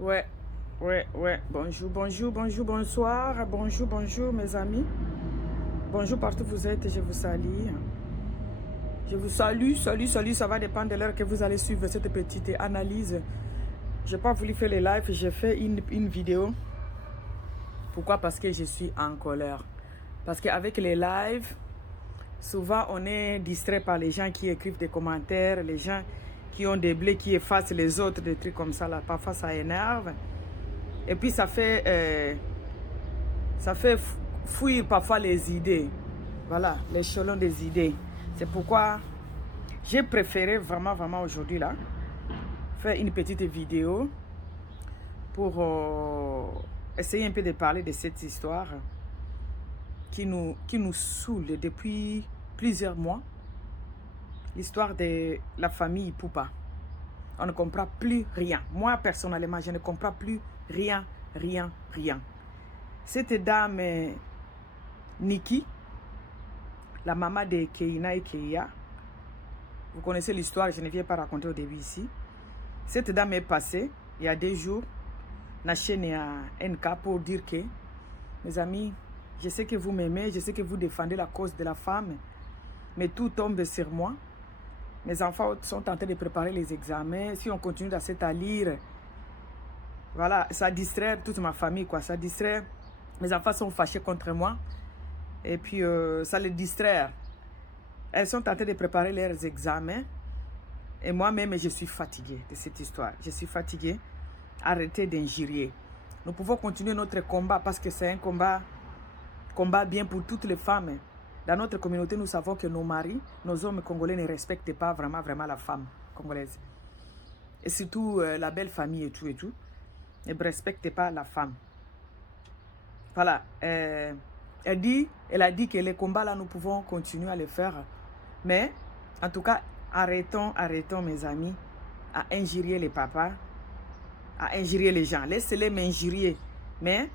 Ouais, ouais. Bonjour, bonjour, bonjour, bonsoir. Bonjour, bonjour, mes amis. Bonjour partout où vous êtes, je vous salue. Je vous salue, salut. Ça va dépendre de l'heure que vous allez suivre cette petite analyse. Je n'ai pas voulu faire les lives, j'ai fait une vidéo. Pourquoi? Parce que je suis en colère. Parce qu'avec les lives, souvent on est distrait par les gens qui écrivent des commentaires, les gens qui ont des blés qui effacent les autres, des trucs comme ça. Là. Parfois ça énerve. Et puis ça fait fuir parfois les idées. Voilà, l'échelon des idées. C'est pourquoi j'ai préféré vraiment aujourd'hui là, faire une petite vidéo pour essayer un peu de parler de cette histoire qui nous saoule depuis plusieurs mois. L'histoire de la famille Poupa. On ne comprend plus rien. Moi, personnellement, je ne comprends plus rien. Cette dame, Niki, la maman de Keina et Keia, vous connaissez l'histoire, je ne viens pas raconter au début ici. Cette dame est passée, il y a 2 jours, na chaîne à NK pour dire que, mes amis, je sais que vous m'aimez, je sais que vous défendez la cause de la femme, mais tout tombe sur moi. Mes enfants sont en train de préparer les examens. Si on continue à lire, voilà, ça distrait toute ma famille, quoi. Ça distrait. Mes enfants sont fâchés contre moi. Et puis, ça les distrait. Elles sont en train de préparer leurs examens. Et moi-même, je suis fatiguée de cette histoire. Je suis fatiguée. Arrêtez d'injurier. Nous pouvons continuer notre combat parce que c'est un combat bien pour toutes les femmes. Dans notre communauté, nous savons que nos maris, nos hommes congolais ne respectent pas vraiment la femme congolaise. Et surtout la belle famille et tout. Ne respectent pas la femme. Voilà. Elle a dit que les combats là, nous pouvons continuer à les faire. Mais, en tout cas, arrêtons mes amis, à injurier les papas, à injurier les gens. Laissez-les m'injurier. Mais,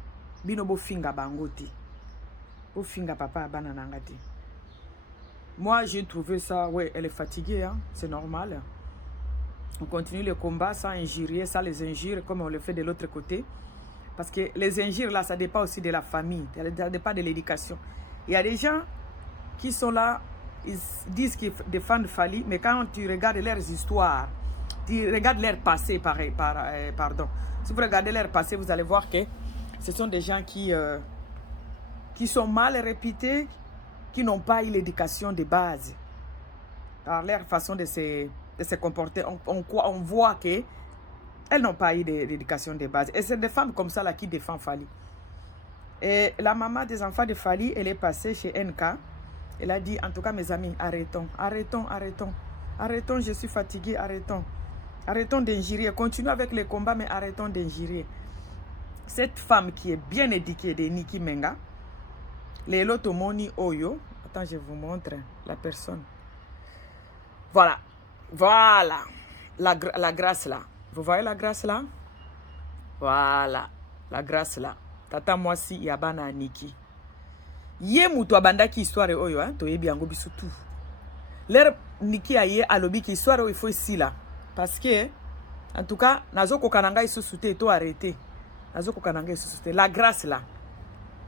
binobo finga bangoti. Bo finga papa bananangati. Moi, j'ai trouvé ça, ouais, elle est fatiguée, hein, c'est normal. On continue le combat sans injurier, sans les injures, comme on le fait de l'autre côté. Parce que les injures, là, ça dépend aussi de la famille, ça dépend de l'éducation. Il y a des gens qui sont là, ils disent qu'ils défendent Fally, mais quand tu regardes leurs histoires, tu regardes leur passé, pardon. Si vous regardez leur passé, vous allez voir que ce sont des gens qui sont mal réputés, qui n'ont pas eu l'éducation de base. Par leur façon de se comporter, on voit qu'elles n'ont pas eu d'éducation de base. Et c'est des femmes comme ça là qui défendent Fally. Et la maman des enfants de Fally, elle est passée chez NK. Elle a dit, en tout cas mes amis, arrêtons, je suis fatiguée, arrêtons d'injurier, continuons avec les combats, mais arrêtons d'injurier. Cette femme qui est bien éduquée de Niki Menga, les Lotomoni Oyo, attends, je vous montre la personne. Voilà, la grâce là. Vous voyez la grâce là? Voilà, la grâce là. Tata mwasi yabana Niki. Ye mutu abandaki histoire oyo, hein, to yebi yango biso tout. L'air Niki aye alobi ki histoire oyo il faut ici là. Parce que, en tout cas, nazo kokananga iso soute to arrêté. Nazo kokananga iso soute. La grâce là.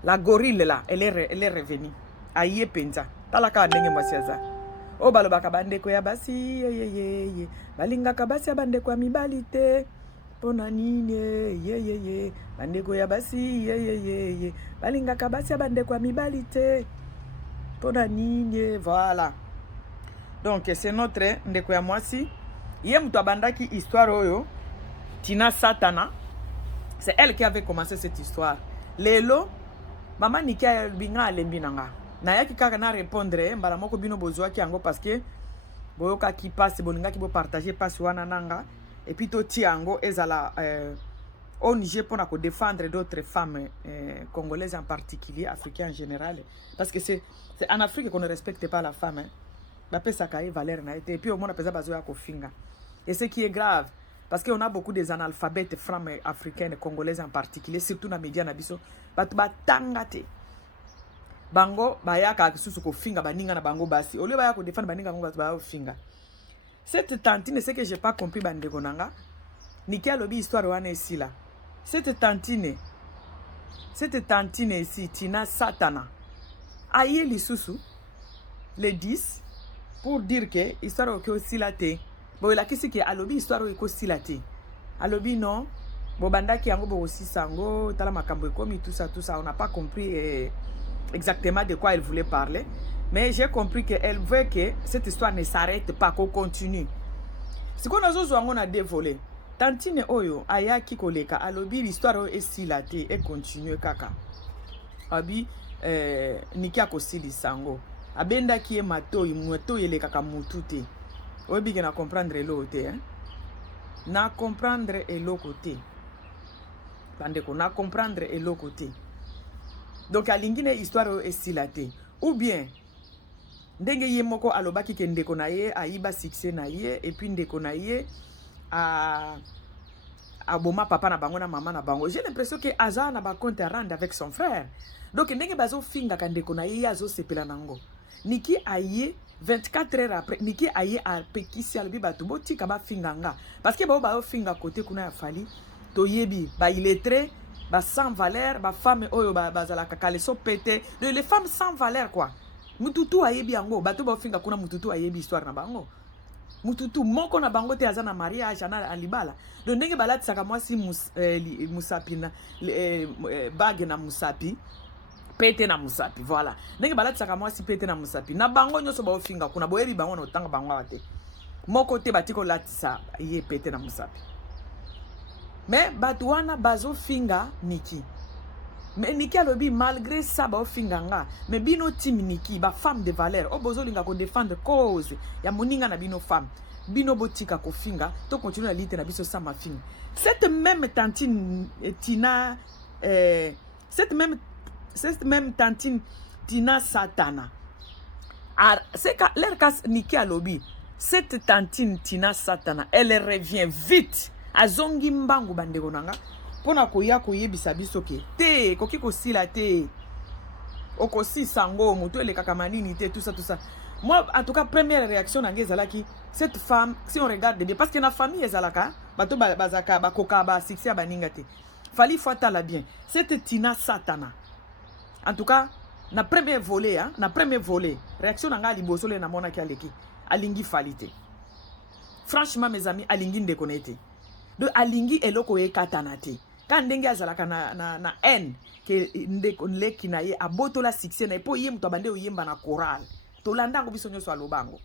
La gorille là, elle est revenue. Aye penza. Talaka ndenge mwasi aza. O balobaka bandeko ya basi ye. Balingaka basi ya bandeko ya mibali te. Pona nini ye. Bandeko ya basi ye. Balingaka basi ya bandeko ya mibali te. Pona nini voilà. Donc c'est notre ndeko ya mwasi. Ye mutu abandaki histoire oyo. Tina Satana. C'est elle qui avait commencé cette histoire. Lelo Maman Niki binga alembi nanga. Nayaki kaka na répondre mbala moko bino bozwaki yango parce que boyoka ki passe bolinga ki bo partager passe wana nanga et puis to ti yango ezala au Niger pour ko défendre d'autres femmes congolaises en particulier, africaines en général, parce que c'est en Afrique qu'on ne respecte pas la femme. Hein. Ba pesa ka valeur na été et puis au monde pesa bazoya ko finga. Et ce qui est grave parce qu'on a beaucoup des analphabètes femmes africaines, congolaises en particulier, surtout dans les médias nabiso. Batu batangate. Bango, bayaka kisusu ko finga baninga na bango basi. Ole bayako défendre baninga bango basi ba finga. Cette tantine, c'est que j'ai pas compris bandeko nanga. Niki alobi histoire wana ici là. cette tantine ici, Tina Satana, aïe les sous les 10 pour dire que histoire que aussi la té. Bon la qui c'est que alobi histoire que aussi la té. Alobi non. Bon banda qui yango aussi sango tala makambo comme tout ça on n'a pas compris exactement de quoi elle voulait parler, mais j'ai compris que elle veut que cette histoire ne s'arrête pas, qu'on continue. Ce qu'on a besoin on a dévolé. Tantine oyo ayaki koleka alobi l'histoire est si la té et continue kaka. Abi niki akosili sango. Abenda qui est mato yele kaka mutu te. Obi ke na comprendre l'autre hein. Na comprendre et l'autre côté. Bandeko na comprendre et l'autre côté. Donc alingine histoire est si la té. Ou bien ndenge ye moko alobaki ke ndeko na ye aiba succès na ye et puis ndeko na ye a boma papa na bango na maman na bango. J'ai l'impression que Aza na ba compte à rendre avec son frère. Donc ndenge bazo finga ka ndeko na ye azo sepela nango. Niki aye 24 heures après Niki aye a pekisi albi batu botika ba finganga parce que ba finga côté kuna ya fali to yebi ba illettré ba sans valeur ba femme oyo ba zala kakale so pété les femmes sans valeur quoi. Mututu ayebi yango batu ba finga kuna mututu ayebi histoire na bango. Mututu moko na bango te azana mariage ana alibala. Donc ndenge balati saka mwasi musapi na bague na musapi pete na musapi voilà. Ndenge balati saka mwasi pete na musapi na bango nyoso ba ofinga kuna boyebi bango na tanga bango ate. Moko te batiko latisa ye pete na musapi. Mais batu wana bazo finga Niki. Mais Niki alobi malgré ça ba ofinga nga mais bino team Niki ba femme de valeur o bozo linga ko défendre cause ya moninga na bino femme bino botika ko finga to continue na lite na biso sama finga. Cette même tantine Tina cette même tantine Tina Satana. C'est que l'air casse Niki alobi cette tantine Tina Satana elle revient vite azongi mbangu bandeko nanga pona koya koyebisa biso ke te koki kosila te okosi sango muto ele kaka manini te tout ça. Moi en tout cas première réaction nanga ezalaki cette femme si on regarde bien parce que na famille ezalaka bato bazaka bakoka ba succès baninga te fali fata la bien cette Tina Satana en tout cas na premier volet hein na premier volet réaction nanga liboso le na mona ki aleki alingi falite franchement mes amis alingi ndekonnecté de alingi eloko e katanate quand ndenge azalaka na n ke ndeko leki na ye abotola succès na po ye muto bande oyemba na choral to landango biso nyoso alobango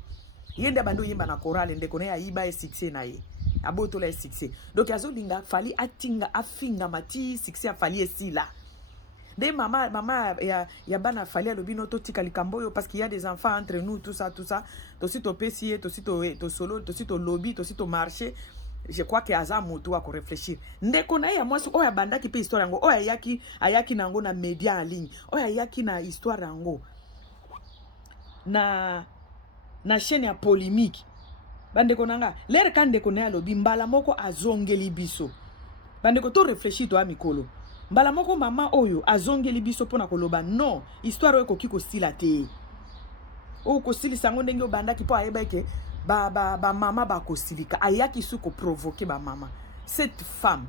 yende bande oyemba na choral ndeko na yiba e succès na ye abotola e succès donc azolinga fali atinga afinga mati succès afali esila de mama ya bana fali alobino to tika likamboyo parce qu'il y a des enfants entre nous tout ça to sito pesier to sito to solo to sito lobby to sito marché. Je crois que Aza moto a ko réfléchir. Ndeko na ya mwasi oya bandaki pe histoire yango oya ayaki nango na média en ligne. Oya ayaki na histoire yango. Na chaîne ya polémique. Bandeko nanga, l'air kan ndeko na lobi mbala moko azongeli biso. Bandeko to réfléchir to amikolo. Mbala moko mama oyo azongeli biso pona koloba non, histoire oyo koki ko stila te. O ko stili sango ndenge bandaki po ayeba ke ba mama ba kosilika ayaki su ko provoquer ba mama cette femme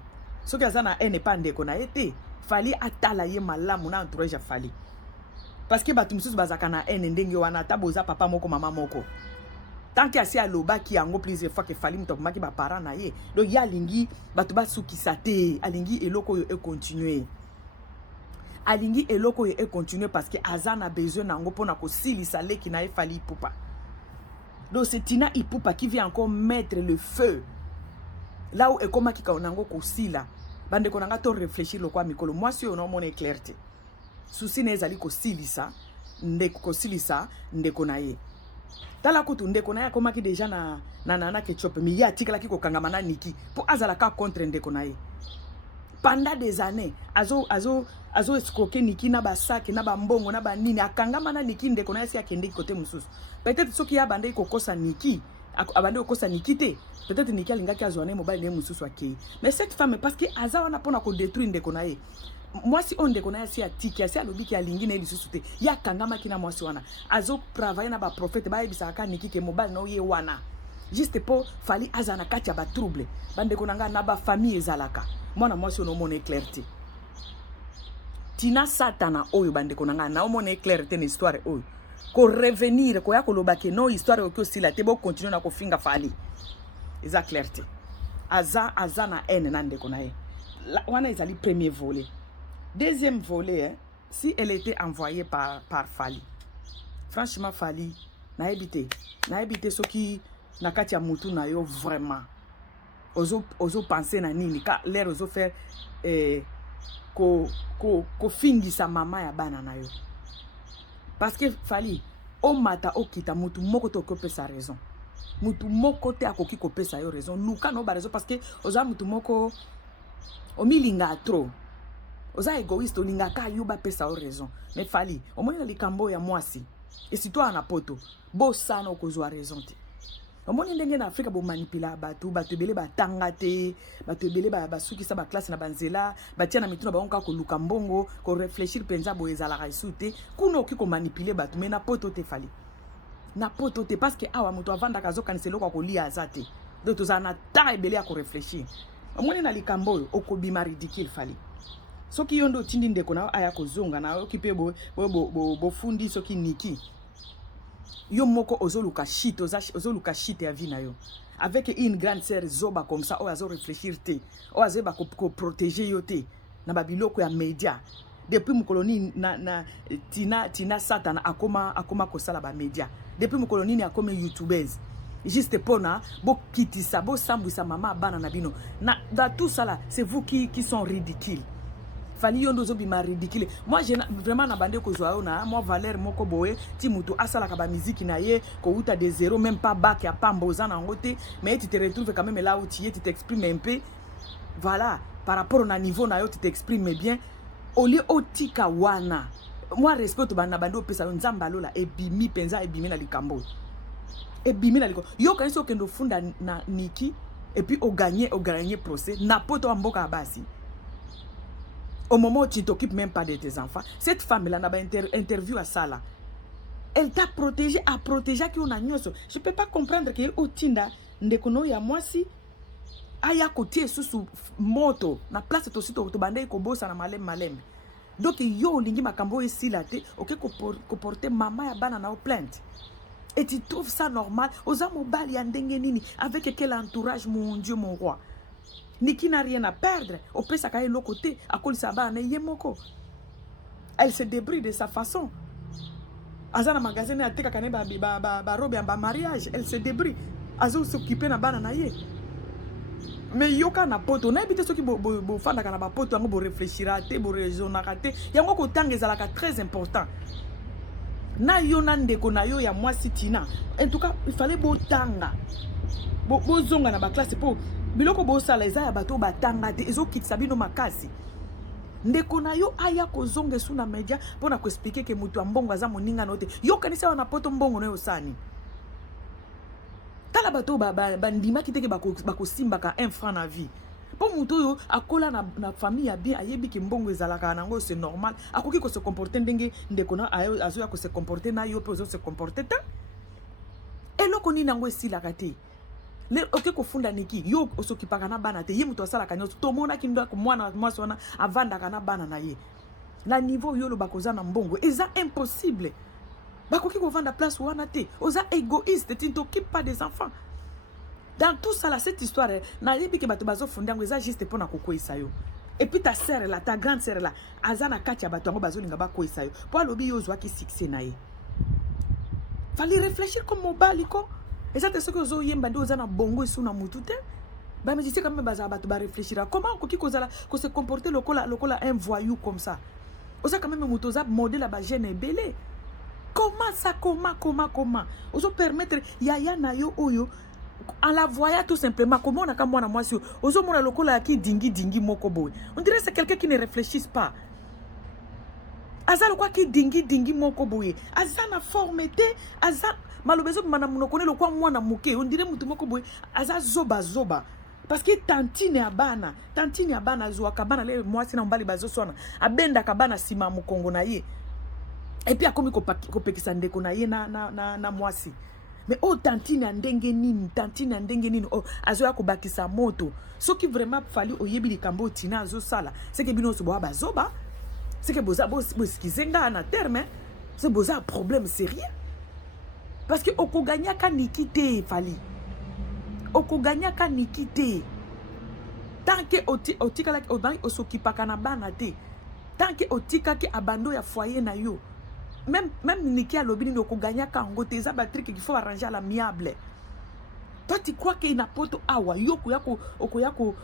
ce que azana ene pas ndeko na été fali atala ye malamu na entourage fali parce que batu mususu bazaka na ene ndenge wana taboza papa moko mama moko tant que asi aloba ki yango plusieurs fois que fali muto maki ba parents na ye donc ya lingi batu ba sukisa te alingi eloko yo e continuer alingi eloko yo e continuer parce que azana besoin nango pona ko silisa leki na e fali pupa. Donc c'est Tina Ipupa qui vient encore mettre le feu. Là où est comme qui kaonango kosila. Bande konanga to réfléchir le quoi mikolo. Moi si on a mon éclairté. Souci nezali kosilisa, kosilisa ndeko na ye. Tala kutu ndeko na ye koma ki déjà na ketchup mi ya tikala ki ko kangamana Niki pour azala ka contre ndeko na ye. Pendant des années, azo escroquer Niki na ba sac na ba mbongo na ba nini akangama na Niki ndeko na si akende côté mususu. Peut-être ce qui a bandé kokosa Niki, abandé kokosa Niki te. Peut-être Niki alinga ki azwane mobile ne mususu akei. Mais cette femme parce que aza wana pona ko détruire ndeko na ye. Moi si on ndeko na si atiki, si alobi ki alingi na lisusu te. Ya kangama ki na mwasi wana. Azo travailler na ba prophète ba yebisa ka Niki ke mobile no ye wana. Juste pour fali azana katia ba trouble. Bandeko nanga na ba famille ezalaka. mwana mwasi ono mona clarté tina satana oyo bandeko na nga na omona clarté na histoire oyo ko revenir ko ya koloba ke no histoire oyo sila te bo continuer na ko finga fali eza clarté aza na haine na ndeko na ye wana ezali premier volet. Deuxième volet, si elle était envoyée par Fali, franchement Fali na habité ce qui na kati ya mutu na yo vraiment ozo penser na nini ka l'air ozo faire ko fingi sa mama ya bana na yo parce que Fali o mata o kita mutu moko to ko pesa raison mutu moko te akoki ko pesa yo raison luka no ba raison parce que oza mutu moko o milinga trop oza égoïste olinga ka yuba pesa o raison mais Fali o moni na likambo ya mwasi et si toi na poto bo sana okozwa raison te o moni ndenge na Afrika bo manipula batu ebele batanga te batu ebele basukisa ba classe na banzela batia na mituna ba onka ko luka mbongo ko réfléchir penza bo ezala raisu te kuna oki ko manipuler batu mais na poto te Fali na poto te parce que awa moto avanda kazo kaniselo kwa kolia azate donc tozana ta ebele ya ko réfléchir o moni na likambo okobima ridicule Fali soki yondo tindi ndeko na aya kozonga na okipe bo fundi soki niki yo moko ozoluka shit ozoluka shit ya vie na yo avec une grande sœur zoba comme ça o azo réfléchir te o azeba ko protéger yo te na babiloko ya média depuis mu koloni na tina satana akoma ko sala ba média depuis mu koloni ni akoma youtubeuse juste pona bo kitisa bo sambwisa mama bana na bino na dans tout ça là c'est vous qui sont ridicules. Fali yondo zo bima ridicule. Moi j'ai vraiment na bande ko zoa na moi Valère moko boye ti mutu asala ka ba musique na ye ko uta de zéro même pas bac ya pamboza na ngote mais tu te retrouves quand même là où tu es tu t'exprimes un peu voilà par rapport au niveau na yo tu t'exprimes bien au lieu otika wana moi respect bana bando pesa nzamba lola ebimi penza ebimi na likambo ebimi na likambo yo kanisi okendo funda na niki et puis au gagner procès na poto mboka basi. Au moment où tu ne t'occupes même pas de tes enfants, cette femme-là n'a pas interview à ça là. Elle t'a protégé, a protégé qui on a nyoso. Je ne peux pas comprendre que au tinda ndekono ya mwasi aya côté sous moto na place to sito to bande ko bossa na malem. Donc yo lingi makambo ici là te OK ko porter maman ya bana na plainte. Et tu trouves ça normal aux amobali ya ndenge nini avec quel entourage mon Dieu mon roi. Niki n'a rien à perdre. Au pesa kaye l'autre côté, à cause ça ba na yemoko. Elle se débrouille de sa façon. Azana magasin a teka kane ba robe ba mariage, elle se débrouille. Azo s'occuper na bana na ye. Mais yoka na poto na ebite soki bo fanda kana ba poto ngo bo réfléchira te bo raisonnera te. Yango ko tanga ezalaka très important. Na yo na ndeko na yo ya mwasi tina. En tout cas, il fallait bo tanga. Bo zonga na ba classe po biloko bo sala eza ya bato batanga te ezo kitisa bino makasi ndeko na yo aya kozonga su na media pona ko expliquer ke mutu ambongo aza moninga note yo kanisa wana poto mbongo no yosani tala bato bandima kiteke bako simba ka un franc na vie po mutu yo akola na famille ya bien ayebi ke mbongo ezalaka nango c'est normal akoki ko se comporter ndenge ndeko na azo ya ko se comporter na yo pe ozo se comporter ta eloko ni nango esilaka te. Le oke ko funda niki yo osokipaka na bana te ye muto asala kanyo to mona kindo ko mwana mwasi wana avanda kana bana na ye na niveau yo lo bakoza na mbongo eza impossible bakoki ko vanda place wana te oza égoïste tu ne t'occupes pas des enfants dans tout ça là cette histoire na yebi ke bato bazo funda ngo eza juste pour na kokoisa yo et puis ta sœur là ta grande sœur là azana kati ya bato ngo bazo linga bakoisa yo po alobi yo zwa ki succès na ye fallait réfléchir comme mobali ko. Et ça, c'est ce que vous avez dit, vous avez bongo sous na mutute. Bah mais je sais quand même baza batu ba réfléchir. Comment qu'on se comporter le cola un voyou comme ça. Vous avez quand même mutoza modèle ba gêne belé. Comment ça comment vous permettre yaya na yo oyo en la voyant tout simplement comment on a comme moi na moi si vous avez le cola qui dingi moko boy. On dirait c'est quelqu'un qui ne réfléchisse pas. Azal quoi qui dingi moko boy. Azana formité, azan malobezo mana munokone lo kwa mwana muke on dirait mutu moko boy aza zoba parce que tantine abana zo akabana le mwasi na mbali bazo sona abenda kabana sima mukongo na ye et puis akomi ko pekisa ndeko na ye na mwasi Mais oh tantine ndenge nini oh azoya ko bakisa moto. Ce qui vraiment fallait oyebi likambo tina azo sala. C'est que bino so boa bazoba. C'est que boza skizenga na terme. C'est boza problème sérieux. Parce que oko gagna ka nikite fali. Oko gagna ka nikite. Tant que otika la odai osokipa kana bana te. Tant que otika ki abando ya foyer na yo. Même Niki a lobby n'oko gagner quand on gote ça batterie qu'il faut arranger à l'amiable. Toi tu crois qu'il n'a pas awa yoko yako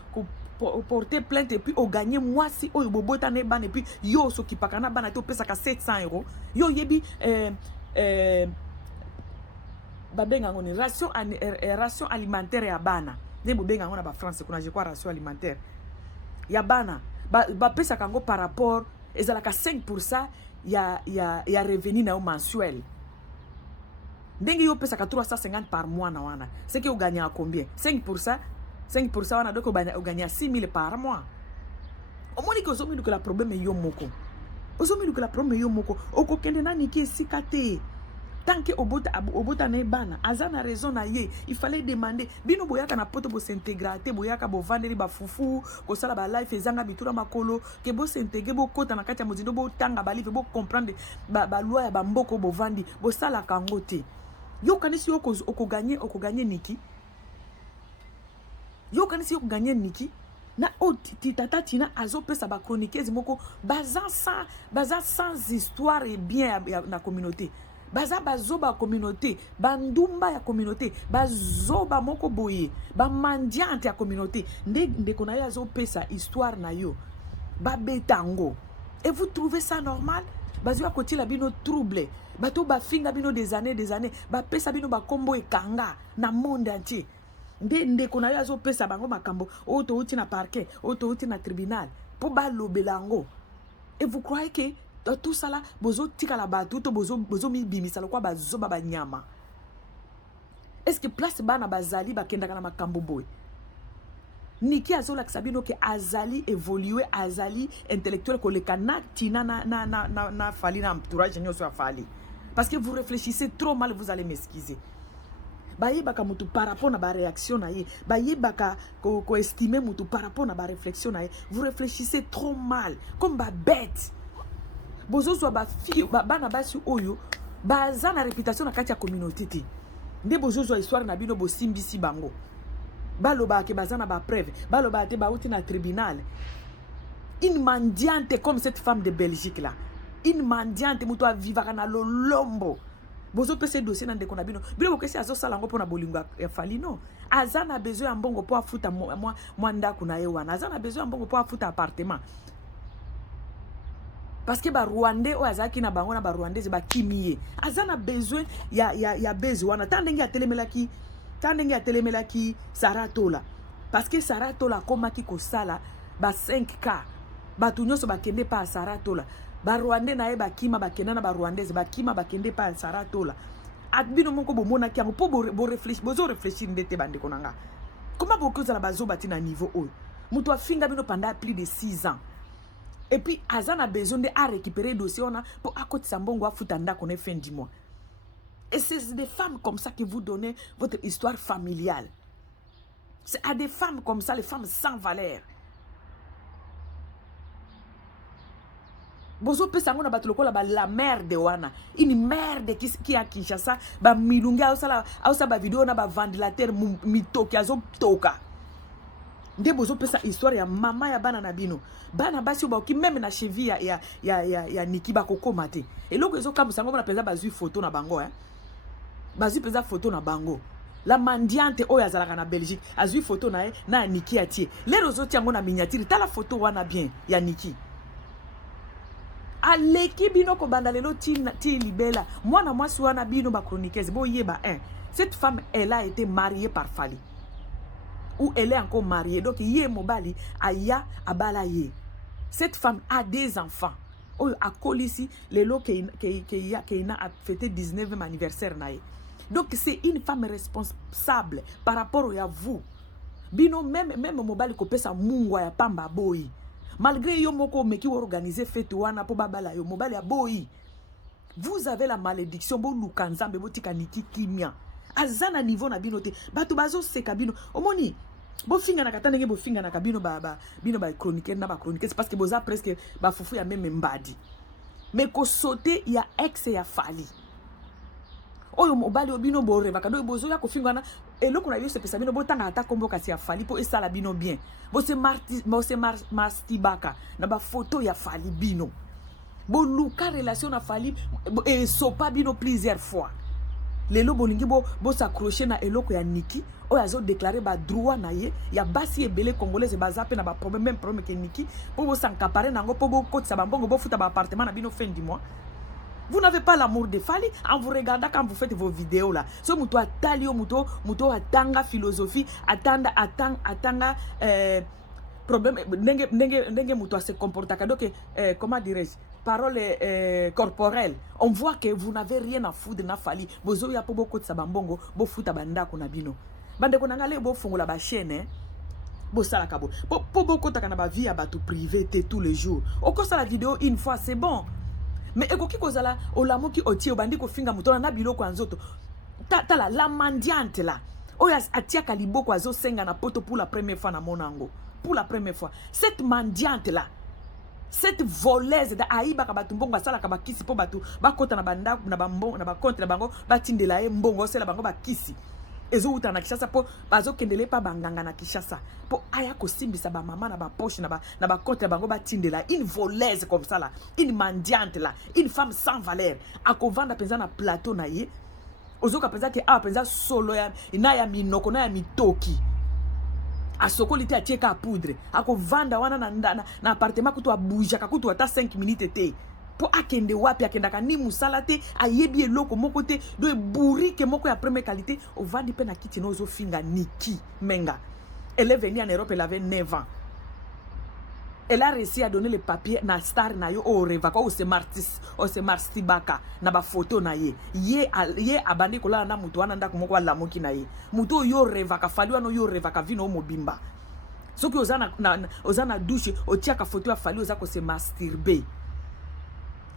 porter plainte et puis au gagner moi si o bobo tane ban et puis yo so qui pakana ban te pesa ka 700 €. Yo yebi babenga ngoni ration alimentaire ya bana. Ne bobenga ngona ba France kuna je crois ration alimentaire. Ya bana ba pesa kango par rapport ezalaka 5% ya revenu na mensuel. Ndenge yo pesa ka 350 par mois na wana. C'est que vous gagnez à combien? 5%. 5% wana donc vous gagnez 6 000 par mois. Au moins que ozomi que la problème yo moko. Ozomi que la problème yo moko. Oko kende na niki sikate. Tant que obota na bana, azana raison na ye, il fallait demander bino boyaka na poto bo s'intégrer, boyaka bo vandeli ba fufu, ko sala ba life ezanga bitura makolo, ke bo s'intégrer bo kota na kati ya mozindo bo tanga ba life bo comprendre ba loi ya ba mboko bo vandi, bo sala kangote. Yo kanisi yo oko gagner niki. Yo kanisi yo gagner niki. Na tata tina azo pesa ba chroniqueuse moko baza sans histoire et bien na communauté. Baza bazoba communauté, bandumba ya communauté, bazoba moko boye, ba mandiante ya communauté. Nde kona ya zo pesa histoire na yo. Ba betango. Et vous trouvez ça normal? Bazo ya koti la bino trouble. Bato ba finga bino des années, ba pesa bino ba kombo e kanga na monde entier. Nde kona ya zo pesa bango makambo, oto uti na parquet, oto uti na tribunal, pour ba lobelango. Et vous croyez que tout ça là, bozo tika la batu, to bozo mi bimisa lo kwa bazo baba nyama. Est-ce que place bana bazali ba kenda kana makambo boy? Niki azola kisabino ke azali évoluer, azali intellectuel ko le kana tina na fali na entourage nyo so fali. Parce que vous réfléchissez trop mal, vous allez m'excuser. Baye baka mutu par rapport na ba réaction na ye, baye baka ko estimer mutu par rapport na ba réflexion na ye. Vous réfléchissez trop mal, comme ba bête. Bozo so ba fi bana basi oyo baza na réputation na kati ya communauté te. Nde bozo so histoire na bino bo simbisi bango. Baloba ke baza na ba preuve, baloba te ba uti na tribunal. Une mendiante comme cette femme de Belgique là. Une mendiante muto a vivaka na lolombo. Bozo pese dossier na ndeko na bino. Bino bokesi azo sala ngo pona bolingo ya fali no. Azana besoin ya mbongo po afuta mwanda kuna ye wana. Azana besoin ya mbongo po afuta appartement. Parce que ba Rwandais o azaki na bango na ba Rwandais ba kimie. Azana besoin ya besoin wana. Tandenge ya telemelaki Saratola. Parce que Saratola komaki ko sala ba 5K. Ba tunyoso ba kende pa Saratola. Ba Rwandais na ye ba kima ba kenda na ba Rwandais ba kima ba kende pa Saratola. Adbino moko bo mona ki po bo réfléchir, bozo réfléchir ndete bande konanga. Comment beaucoup za la bazo bati na niveau haut. Muto afinga bino pendant plus de 6 ans. Et puis, Azan a besoin de récupérer le dossier pour à côté Sambongo à Futanda qu'on est fin du mois. Et c'est des femmes comme ça que vous donnez votre histoire familiale. C'est à des femmes comme ça, les femmes sans valeur. Bozo pesango na batuloko la merde wana. Une merde qui a Kinshasa, ba milunga ausa ba vidéo na ba ventilateur mitoki azo toka. Nde bozo pesa histoire ya mama ya bana na bino. Bana basi ba ki même na cheville ya Niki ba kokoma te. Et loko ezo kamu sango na pesa bazui photo na bango bazui pesa photo na bango. La mendiante oyo azalaka na Belgique, azui photo na Niki atie. Les rozo tiango na miniature, ta la photo wana bien ya Niki. Aleki bino ko bandalelo ti libela. Mwana mwasi wana bino ba chroniqueuse bo yeba cette femme elle a été mariée par Fali. Ou elle est encore mariée. Donc, yé mobali, aya abala ye. Cette femme a des enfants. Ou a ici, les lots qui a fêté 19e anniversaire. Donc, c'est une femme responsable par rapport à vous. Bino, même mobali ko pesa mungwa ya pamba boy. Malgré yo moko meki organiser fête wana po babala yo mobali ya boy. Vous avez la malédiction bo lukanzambe bo tika Niki kimia. azana niveau na bino te bato bazo seka bino omoni bofinga na katana ke bofinga na kabino bino ba chroniqueur na ba chroniqueur c'est parce que boza presque ba fufu ya même mbadi mais ko sauter ya ex ya fali oyo mobali obino bore bakado bozo ya kofinga na eloko na biso pesa bino botanga ata kombo kasi ya fali po esala bino bien bo se mastibaka na ba photo ya fali bino bo luka relation na fali e sopa bino plusieurs fois lelo bolingi bo s'accrocher na eloko ya Niki oyo azo déclarer ba droit na ye ya basi ebele congolais baza pe na ba problème même problème que Niki po bo s'encaparer nango po bo kotisa ba mbongo bo futa ba appartement na bino fin du mois. Vous n'avez pas l'amour de Fali en vous regardant quand vous faites vos vidéos là. So muto atali muto atanga philosophie atanga problème nenge muto se comporta donc comment dirais-je parole corporelle. On voit que vous n'avez rien à foutre na Fali. Bozo ya po boko tsa bambongo bo futa bandako na bino. Bande ko nangale bo fongola ba chaîne bo sala kabo. Po boko taka na ba vie ya bato privé tous les jours. Oko sa la vidéo une fois c'est bon. Mais ekoki kozala olamo ki otie obandi ko finga mutona na biloko anzoto. Ta la mendiante là. Oya atia kaliboko azo senga na poto pour la première fois na monango. Pour la première fois. Cette mendiante là. Cette voleuse da aiba ka batu mbongo asala ka bakisi po batu bakota na banda na bambongo na bakonte na bango batindela ye mbongo sela bango bakisi ezo uta na Kishasa po bazo kendele pa banganga na Kishasa po aya ko simbisa ba mama na ba poche na ba konte na bango batindela une voleuse comme ça là, une mendiante là, une femme sans valeur akovanda penza na plateau na ye ozoka penza ke a penza solo ya ina ya minoko na ya mitoki asokolite atieka poudre akovanda wana na appartement kutu abuja kakutu ata 5 minutes te po akende wapi akenda ka ni musala te ayebi eloko moko te do burike moko ya première qualité ovandi pe na kiti no zo finga Niki Menga. Elle est venue en Europe, elle avait 9 ans. Elle a réussi à donner les papiers na star na yo o revaka o se marstibaka na ba photo na ye abandi kola na mutu wana ndako moko la moki na ye mutu yo revaka fali wana yo revaka vino o mobimba soki ozana douche otiaka photo ya fali oza ko se masturber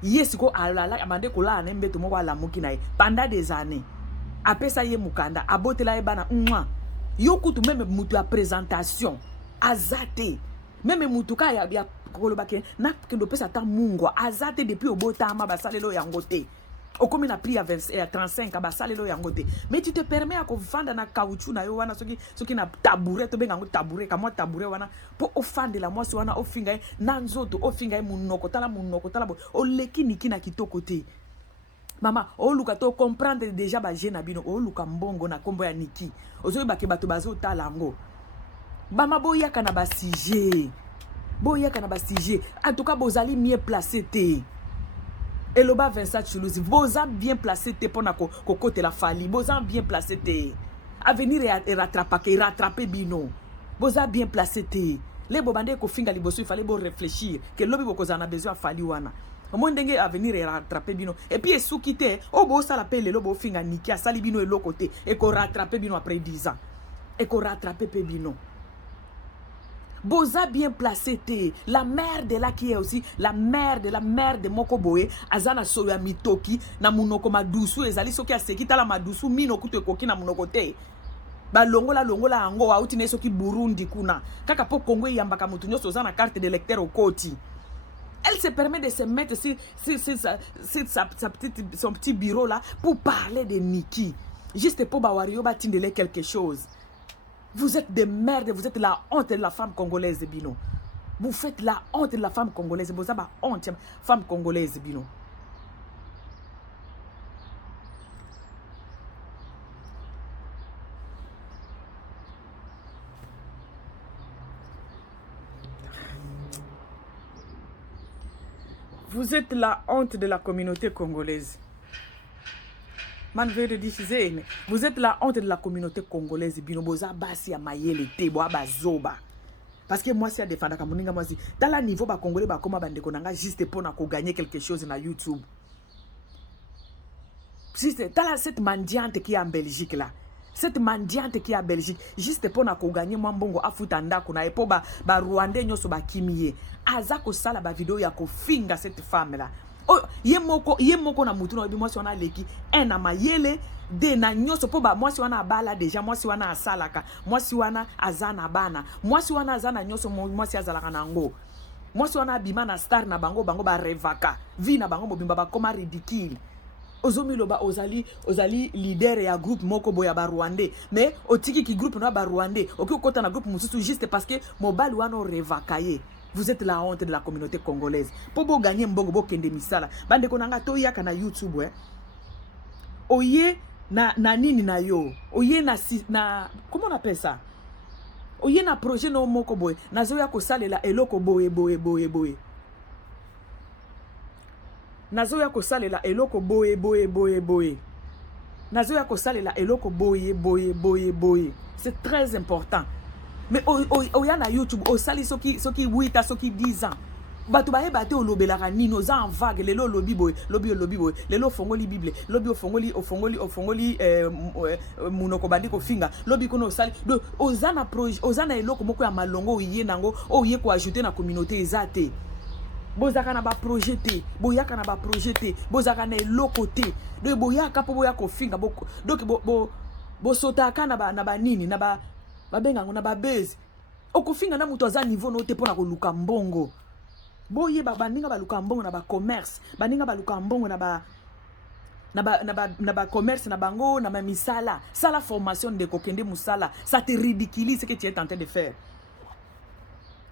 ye siko alala abandi kola na mbeto moko la moki na ye pendant des années apesa ye mukanda abotela ye bana yo kutu même mutu ya présentation azate même mutuka ya kolobake na kendo pesa ta mungwa azate depuis obotama basalelo yangote okomi na prix à 35 basalelo yangote mais tu te permets à vendre na caoutchouc na yo wana soki na tabouret to benga ngo tabouret ka moi tabouret wana po ofande la moi wana ofinga na nzoto ofinga munoko tala bo oleki Niki na kitoko te mama oluka to comprendre déjà ba jeune bino oluka mbongo na kombo ya Niki ozoyi bake bato bazo tala ngo Bama boyaka na ba sujet. En tout cas, bozali mieux placé te. Eloba Vincent Choulouzi, boza bien placé te pour na côté la Fali. Boza bien placé te. À venir et rattraper bino. Boza bien placé te. Les bobande ko finga liboso il fallait bo réfléchir que lobi boko za na besoin Fali wana. Au moins ndenge à venir et rattraper bino. Et puis sous quitter, oh bo ça l'appelle le lobo finga Niki asali bino elo côté et ko rattraper bino après 10 ans. Et ko rattraper pe bino. Boza bien placé te. La mère de là qui est aussi la mère de Mokoboe azana soya mitoki na munoko madusu ezali soki aseki tala madusu mino kutu ekoki na munoko te. Ba longola ango auti ne soki Burundi kuna. Kaka po Congo yambaka mutu nyoso za na carte de lecteur au koti. Elle se permet de se mettre sur son petit bureau là pour parler de Niki. Juste pour bawario batindele quelque chose. Vous êtes des merdes, vous êtes la honte de la femme congolaise, Bino. Vous faites la honte de la femme congolaise. Vous avez la honte de la femme congolaise, Bino. Vous êtes la honte de la communauté congolaise. Vous êtes la honte de la communauté congolaise. Binoboza basi ya mayele te bo abazoba. Parce que moi si à défendre kamuninga moi si dans la niveau ba congolais ba koma bande konanga juste pour na ko gagner quelque chose na YouTube. Juste dans cette mendiante qui est en Belgique là. Cette mendiante qui est en Belgique juste pour na ko gagner moi mbongo afuta ndako na epo ba Rwandais nyoso ba kimie. Azako sala ba vidéo ya ko finga cette femme là. ye moko na mutu na obi mwasi wana leki na mayele de na nyoso po ba mwasi wana abala deja mwasi wana asalaka mwasi wana azana bana mwasi wana azana nyoso mwasi azalaka nango mwasi wana abima na star na bango ba revaka vi na bango mobimba ba koma ridicule ozomi loba ozali leader ya groupe moko boya ba Rwandais mais otiki ki groupe na ba Rwandais oki okota na groupe mususu juste parce que mobali wana revaka ye. Vous êtes la honte de la communauté congolaise. Pour vous gagner mbongo bo kende misala. Bande konanga to yaka na YouTube Oye na nini na yo. Oye na comment on appelle ça? Oye na projet no moko boy. Na zo ya ko salela eloko boye. Na zo ya ko salela eloko boye. Na zo ya ko salela eloko boye. C'est très important. Mais oya na YouTube osali soki 8 à soki 10 ans batu ba ebate olobelaka nino za en vague lelo lobi boy lelo fongoli bible lobi ofongoli munoko bandi ko finga lobi kono osali do ozana projet ozana eloko moko ya malongo oye nango oye ko ajouter na communauté ezate bozaka na ba projeté boyaka na ba projeté bozaka na eloko te do boyaka po boya ko finga donc bo sotaka na ba nini na ba babenga ngona ba base okofinga na mutu aza niveau no te pona ko luka mbongo boye baninga ba luka mbongo na ba commerce baninga ba luka mbongo na ba commerce na bango na ma misala sala formation de kokende musala ça te ridiculise ce que tu es en train de faire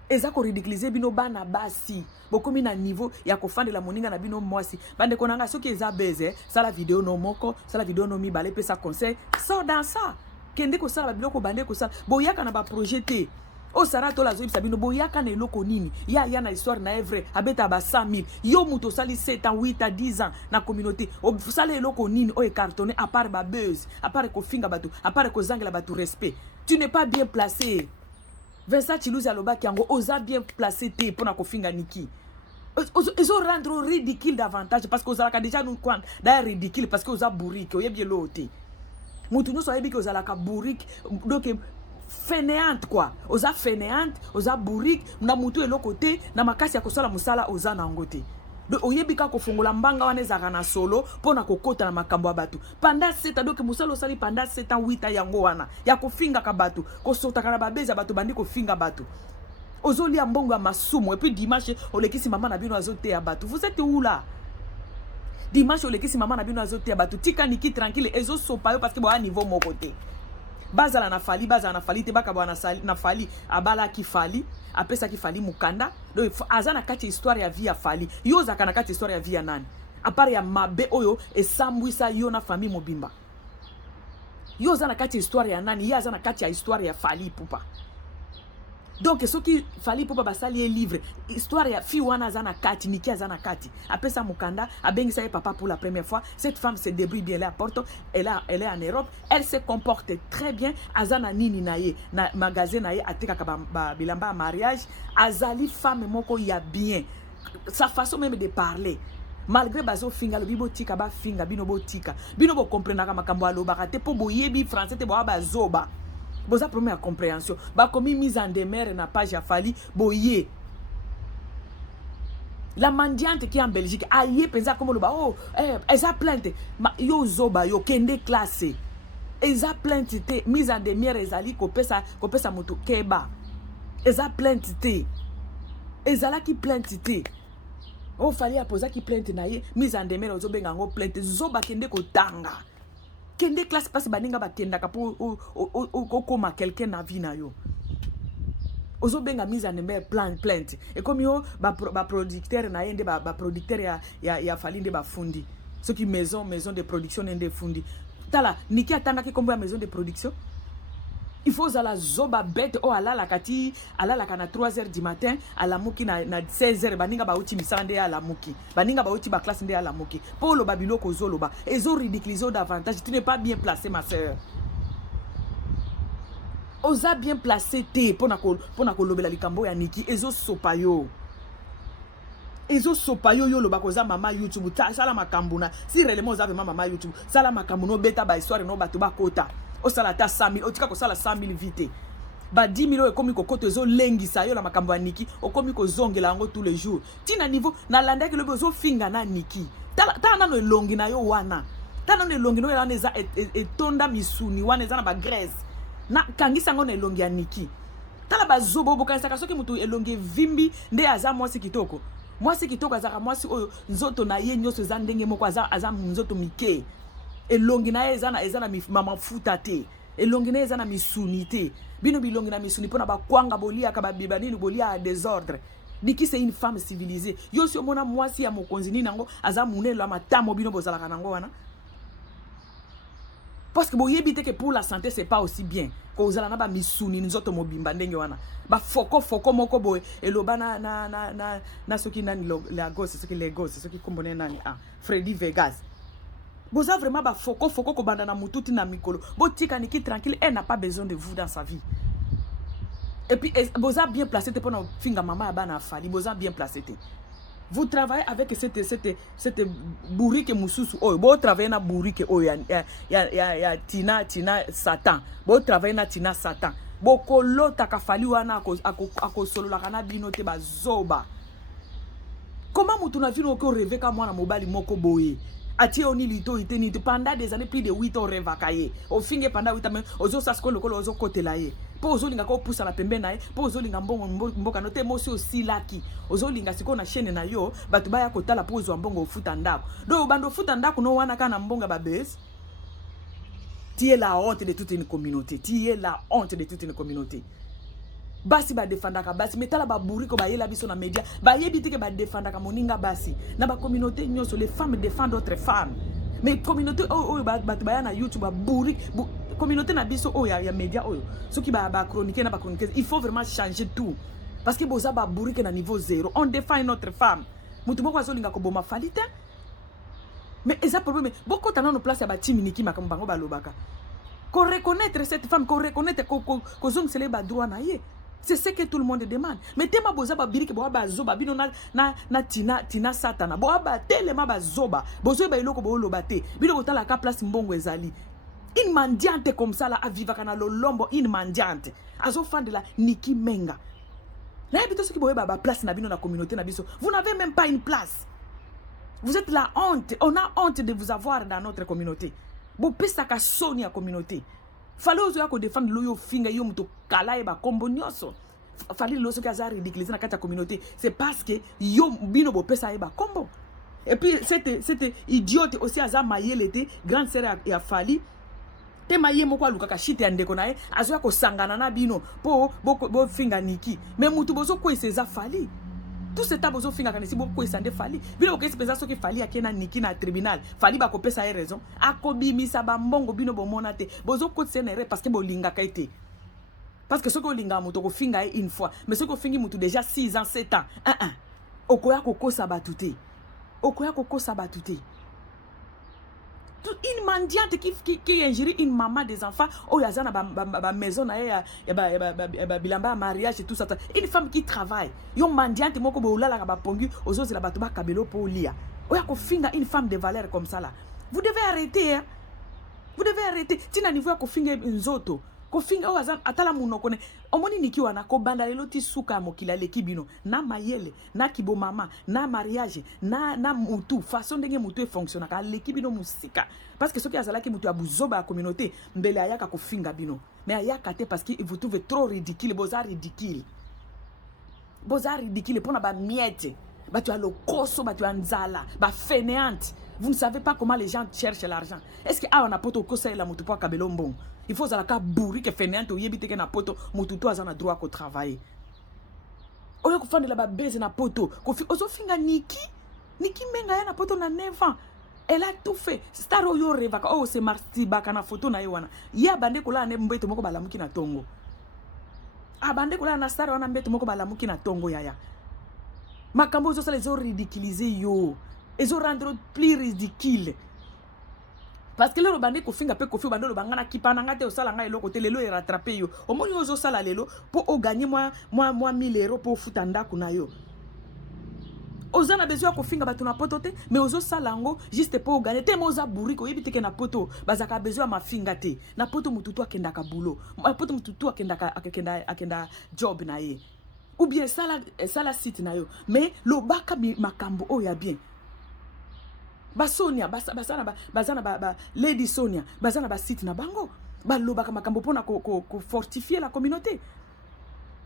eza ko ridiculiser bino bana basi bokomi na niveau ya kofande la moninga na bino mwasi bande konanga soki eza base sala vidéo no moko sala vidéo no mi balé pesa conseil sort dans ça kende ko sala biloko bande ko sala boyaka na ba projeté o sara to la zo bisabino boyaka na eloko nini ya na histoire na vrai abeta ba 100 000 yo muto sali 7 ans 8 à 10 ans na communauté o sala eloko nini o cartonné à part ba buzz à part ko finga batu à part ko zangela batu respect tu n'es pas bien placé Versa Chiluza loba kiango oza bien placé te pona ko finga niki ils ont rendre ridicule davantage parce que ozalaka déjà nous quoi d'ailleurs ridicule parce que oza bourrique oyebi loté mutu no so yebi que ozalaka bourrique donc fainéante quoi oza fainéante oza bourrique na mutu eloko te na makasi ya kosala musala oza na ngote donc oyebika ko fongola mbanga wana ezaka na solo pona kokota na makambo ya batu pendant 7 ans donc musala osali pendant 7 ans 8 ans yango wana ya kofinga ka batu kosota kana babeza batu bandi kofinga batu ozoli mbongo ya masumu et puis dimanche olekisi mama na bino azote ya batu vous êtes où là dimanche olekisi mama na bino azote ya batu tika niki tranquille ezo sopa yo parce que bo a niveau mon côté bazala na fali te baka bwana na fali abala ki fali apesa ki fali mukanda donc azana kati histoire ya vie ya fali yo zaka na kati histoire ya vie ya nani apart ya mabe oyo esambwisa yo na famille mobimba yo zana kati histoire ya nani ya zana kati ya histoire ya fali pupa donc ce qui fallait pour basali livre histoire ya fi wana zana kati niki azana kati apesa mukanda abengisa ye papa pour la première fois cette femme se débrouille bien, elle est à Porto, elle est en Europe, elle se comporte très bien azana nini na ye na magasin na ye atika ka bilamba mariage azali femme moko ya bien sa façon même de parler malgré bazo finga le bibo tika ba finga bino bo tika bino bo comprendre makambo alobaka te po boyebi français te bo bazoba boza première compréhension ba komi mise en demeure na page ya fali boye la mendiante qui est en Belgique aye pensa comme le ba oh eza plainte yo zoba yo kende classé eza plainte te mise en demeure ezali kopesa mutu keba eza plainte te ezala ki plainte te o fali apoza ki plainte na ye mise en demeure ozobenga ngo plainte zoba kende kotanga kende classe passe baninga bakenda ka pour okoma quelqu'un na vie na yo ozo benga mise en demeure plainte et comme yo ba producteur na yende ba producteur ya fali nde ba fundi ce qui maison de production nde fundi tala niki atanga ki kombo ya maison de production il faut la zoba bête o ala la kati ala la kana 3h du matin ala muki na 16h baninga ba uti misande ala muki baninga ba uti ba classe nde ala muki polo babilo ko zoloba ezo ridiculiser davantage tu n'es pas bien placé ma sœur oza bien placé te pona ko lobela likambo ya niki ezo sopayo yo loba koza mama YouTube sala makambuna si réellement oza mama YouTube sala makambuno beta ba histoire no bato ba kota o sala ta 100 000 o tika ko sala 100 000 vite ba 10 000 okomi kokoto ezo lengisa yo la makambo ya Niki okomi kozongela yango tous les jours tina niveau na landa ke lobo zo finga na Niki ta na no elongi na yo wana ta na no elongi no wana eza etonda misuni wana eza na ba graisse na kangisa ngo na elongi ya Niki tala ba zobo bokanisa soki mutu elongi vimbi nde aza mwasi kitoko azaka mwasi oyo nzoto na ye nyoso eza ndenge moko aza nzoto mike elongi na ye eza na mama futa te elongi na ye eza na misuni te bino bilongi na misuni pona bakwanga boliaka babiba nini bolia à désordre Niki c'est une femme civilisée yo si omona mwasi ya mokonzi nini nango aza munelo amatamo bino bozalaka nango wana parce que boyebi te que pour la santé c'est pas aussi bien kozala na ba misuni nzoto mobimba ndenge wana ba foko moko boy eloba na soki nani Lagos soki Lagos soki kombone nani Freddy Vegas boza vraiment ba foko ko banda na mututi na mikolo botika Niki tranquille elle n'a pas besoin de vous dans sa vie et puis boza bien placé te pona finga mama bana fali boza bien placé te vous travaillez avec cette bourrique mususu oyo bo travailler na bourrique oyo ya tina Satan bo travailler na tina Satan boko lota kafali wana akosolola kana bino te bazoba comment mutu na vino ko rêver ka mwana mobali moko boye ati oni lito iteni pendant des années plus de 8 ans rêve kaye au finge pendant 8 ans ozo sasko lokolo ozo kotela ye po ozo linga ko pusa na pembe na ye po ozo linga mbongo mboka no te mosi aussi laki ozo linga siko na chaîne na yo batu baya kotala po ozo mbongo ofuta ndako do bando futa ndako no wana kana mbonga ba bes tu es la honte de toute une communauté basi ba defendaka basi metala ba buriko ba yela biso na media ba yebiti ke ba defendaka moninga basi na ba communauté nyoso les femmes défendent d'autres femmes mais communauté ba baya na YouTube ba buri communauté na biso ya media soki ba chroniquer na ba chroniquer il faut vraiment changer tout parce que boza ba burike na niveau 0 on défend notre femme mutu moko azolinga ko boma falite mais eza problème beaucoup tana no place ya ba team Niki makambo bango ba lobaka ko reconnaître cette femme ko reconnaître ko zong sele ba droit na ye. C'est ce que tout le monde demande. Mais tema boza ba birike bo ba zoba bino na tina Satana. Bo ba telema ba zoba. Bozo ba iloko bo lobate. Bino kotala ka place mbongo ezali. Une mendiante comme ça là a vivre kana lombo une mendiante. Azo fan de la Niki Menga. Là bito ce qui bo ba place na bino na communauté na biso. Vous n'avez même pas une place. Vous êtes la honte. On a honte de vous avoir dans notre communauté. Bo pesa ka soni ya communauté. Fallait ozo yako défendre loyo finga yo muto kala e ba kombo nyoso. Fallait loso kaza ridiculiser na kata communauté. C'est parce que yo bino bo pesa e ba kombo. Et puis c'était idiote aussi aza mayele te grande sœur ya Fali. Te maye moko aluka ka shite ya ndeko nae azo yako sangana na bino po bo finga Niki. Mais mutu bozo ko eseza Fali. Tout ce temps bozo finga kanisi bo ko esande Fali. Bino ko espesa soki Fali akena Niki na tribunal. Fali ba ko pesa e raison. Akobimisa ba mbongo bino bo monate. Bozo ko tsenere parce que bo linga kaite. Parce que ce que linga muto ko finga une fois, mais ce que fingi mutu déjà 6 ans 7 ans. Okoya koko sabatute. Okoya koko sabatute. Une mendiante qui ingérie une maman des enfants, oh yazana ba maison na ya bilamba mariage et tout ça. Une femme qui travaille. Yon mendiante moko bo ulala ba pongu ozozi la batuba kabelo po lia. Oya ko finga une femme de valeur comme ça là. Vous devez arrêter hein. Vous devez arrêter. Tina niveau ko finga nzoto. Ko finga wazan atala munoko ne. Omoni Niki wana ko banda lelo ti suka mokila leki bino na mayele na kibo mama na mariage na mutu façon ndenge mutu e fonctionne ka leki bino musika parce que ce qui azala ki mutu abuzoba la communauté mbele ayaka ko finga bino mais ayaka te parce que vous trouvez trop ridicule boza ridicule pona ba miette ba tu alokoso ba tu anzala ba fainéante. Vous ne savez pas comment les gens cherchent l'argent. Est-ce que on a poto kosa la mutu po kabelo mbongo. Il faut zala ka bourri que fainéante oyebite ke na poto mutu to azana droit ko travailler. Oyo ko fande la ba beze na poto ko fi ozo finga Niki Menga ya na poto na 9 ans. Elle a tout fait. Star oyo revaka oh c'est marti baka na photo na yewana. Ya bande ko la ne mbeto moko balamuki na tongo. Abande ko la na star wana mbeto moko balamuki na tongo yaya. Makambo zo les ont ridiculisé yo. Ils ont rendu plus ridicule. Parce que le bandé ko finga pe ko fi bando banga na kipana ngate o sala nga elo ko telelo e rattraper yo. O moni ozo sala lelo pour o gagner moi 1000 € pour futanda kuna yo. oza na besoin ko finga bato na poto te mais ozo salango juste pour gagner te moza buriko yebi te ke na poto bazaka besoin ma finga te na poto mututu akenda ka boulot na poto mututu akenda job na ye ou bien sala site na yo mais lo baka makambo o ya bien ba Sonia bazana ba Lady Sonia bazana ba site na bango ba lo baka makambo pona ko fortifier la communauté.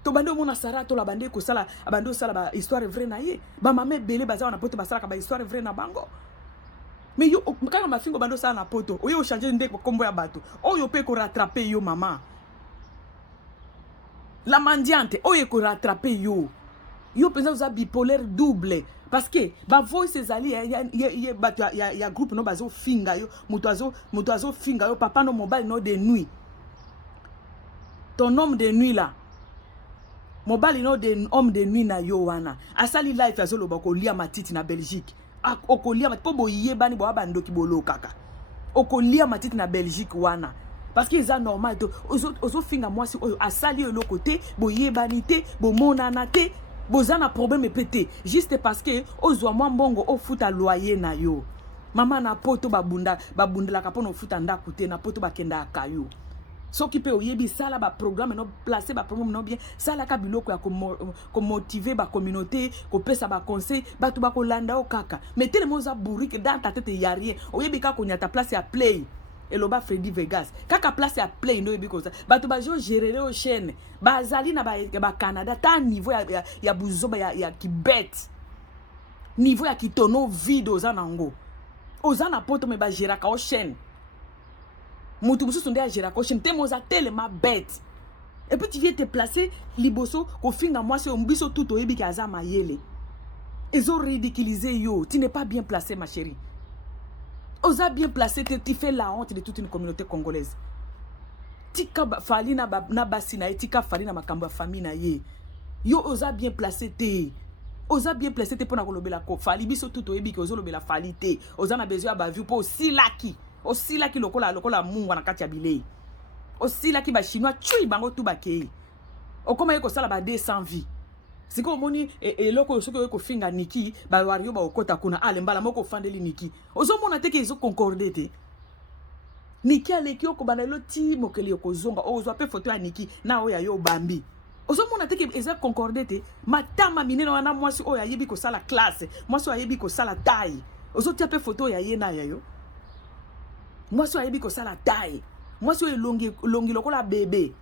To bande mona Sarah to la bande ko sala abando sala ba histoire vraie na ye ba mame belé baza na poto basala ka ba histoire vraie na bango mais yo quand ma fingo bando sala na poto oyo changer ndé ko kombo ya bato oyo pe ko rattraper yo mama la mendiante oyo ko rattraper yo penza za bipolaire double parce que ba voice ezali ya bato ya groupe no bazo finga yo muto azo finga yo papa no mobile no de nuit ton homme de nuit là mobile no de homme de nuit na yo wana asali life azolo bako lia matiti na Belgique okolia matiti po boye bani bo abandoki bolo kaka okolia matiti na Belgique wana parce que ça normal to ozo finga mwasi oyo asali yo côté boye bani te bo monana te bozana problème pété juste parce que ozwa mwa mbongo ofuta loyer na yo mama na poto babundela ka pona ofuta ndako te na poto bakenda akayo soki pe oyebi sala ba programme no placer ba programme no bien sala ka biloko ya ko motiver ba communauté ko pesa ba conseil batu ba ko landa o kaka mais tellement za bourrique dans ta tête y a rien oyebi ka ko nyata place ya play eloba Freddy Vegas kaka place ya play no yebi ko ça batu ba jo gérer o chaîne ba zali na ba Canada ta niveau ya buzoba ya kibet niveau ya kitono video za nango ozana poto me ba gérer ka o chaîne Moutou Moussou sonde a gérer cochon temoza tellement bête et puis tu viens te placer liboso ko finga moi c'est un biso tout oyebi ki azama yele ils ont ridiculisé yo tu n'es pas bien placé ma chérie oza bien placé tu fais la honte de toute une communauté congolaise tika fali na basi na tika fali na makambo famille na ye yo oza bien placé te oza bien placé te pona ko lobela ko fali biso tout oyebi ki ozo lobela fali te oza na besoin ba vue po si laki aussi là qui lokola mungwa na kati ya bilei aussi là qui ba chinois chui bango tout bakei o koma yeko sala ba 200 vie siko moni eloko soko ko finga niki ba wario ba okota kuna ale mbala moko fandeli niki ozo mona te ke izo concordé te niki aleki oko bana lo ti mokeli oko zonga ozo pe photo ya niki na oya yo bambi ozo mona te ke izo concordé te matama minene wana mwasi oya yebi ko sala classe mwasi oya yebi ko sala taille ozo ti pe photo ya ye na ya yo moi so ayebi ko sala taille moi so elongi lokola bébé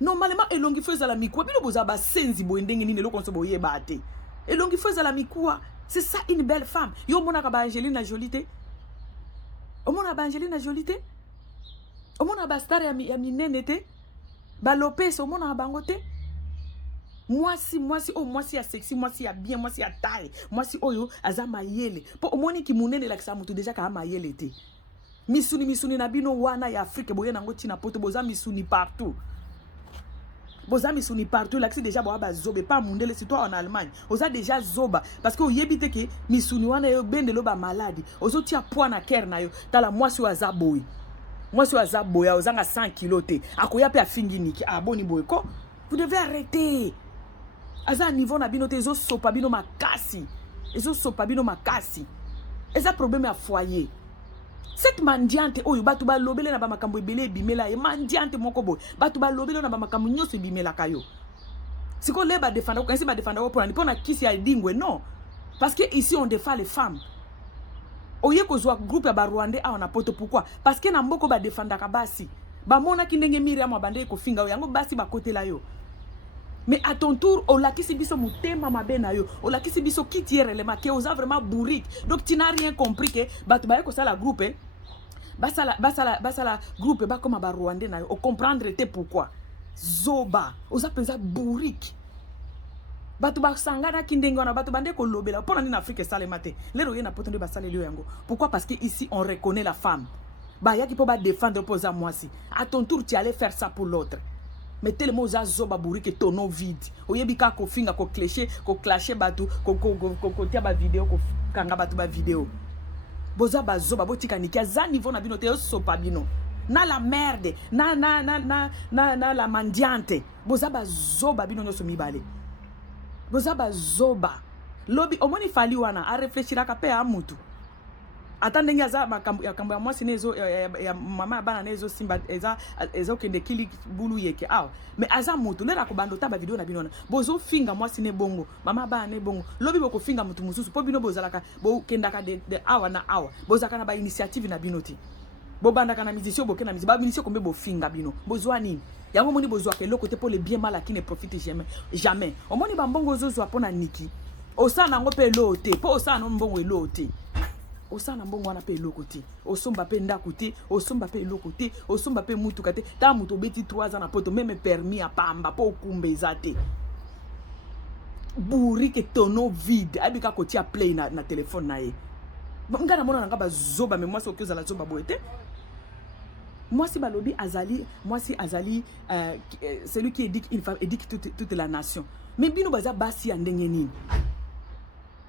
normalement elongi feza la mikwa bilo boza ba senzi boendenge nini lokon so boye bate elongi feza la mikwa c'est ça une belle femme yo mona ka ba Angelina Jolie te o mona ba Angelina Jolie te o mona ba star ya minene te ba Lopez o mona bango te moi si ya sexy moi si ya bien moi si ya taille moi si oyo azama yele po omoni ki munene la kisa mutu déjà ka ama yele te misuni na bino wana ya Afrique boye nango tina poto boza misuni partout là c'est déjà boa ba zobe pas mundele c'est toi en Allemagne oza déjà zoba parce que oyebi te ke misuni wana yo bendelo ba maladi ozo tia poids na cœur na yo tala mwasi wa zaboy ozanga 100 kg te akoya pe afingi niki aboni boy ko vous devez arrêter aza niveau na bino te zo sopa bino makasi eza problème à foyer. Cette mendiante oyo batu ba lobele na ba makambo ebele bimela e mendiante moko boy batu ba lobele na ba makambo nyoso bimela kayo siko le ba défendre ko ba défendre ko pona kisi ya dingwe non parce que ici on défend les femmes oye ko zwa groupe ya ba Rwandais a na poto pourquoi parce que na mboko ba défendre ka basi ba mona ki ndenge Miriam abande ko finga yango basi ba côté la yo mais à ton tour on la kisi biso mutema mabena yo on la kisi biso kitiere le make oza vraiment bourrique donc tu n'as rien compris que batu ba ko ça la groupe basala groupe ba comme ba Rwandais na yo o comprendre te pourquoi zoba oza penza bourrique batu ba sangana kindengo na batu bande ko lobela pona ni Afrique sale mate lero ye na poto nde basale lio yango pourquoi parce que ici on reconnaît la femme ba yaki po ba défendre posa moi si à ton tour tu allais faire ça pour l'autre mais tellement oza zoba bourrique tonneau vide oyebi ka ko finga ko clasher batu ko tia ba vidéo ko kanga batu ba vidéo boza bazoba botika niki za niveau na bino te sopa bino na la merde na la mendiante boza bazoba bino nyoso mibale boza bazoba Lobby omoni fali wana a réfléchir ka pe a mutu. Attendez aza makambo ya mwasi nezo ya mama bana nezo simba eza okende kili bulu yeke aw mais aza mutu lera ko bando ta ba video na binona bozo finga mwasi ne bongo mama bana ne bongo lobi boko finga mutu mususu po bino bozalaka bo kendaka de awa na awa bozaka na ba initiative na binoti bo banda kana musicien bo kena musicien ba musicien kombe bo finga bino bozwa nini yango moni bozwa ke lokote pour le bien mal qui ne profite jamais omoni ba mbongo zozo apona niki osana ngo pe lote po osana mbongo elote osana mbongo wana pe eloko te osomba pe ndako te osomba pe eloko te osomba pe mutuka te ta mutu obeti 3 ans na poto même permis ya pamba po okumba eza te burike tono vide abika kotia play na telefone na ye nga na mona nga bazoba mais moi c'est que la zoba boete moi si balobi azali moi si azali celui qui éduque toute la nation mais bino baza basi ya ndenge nini.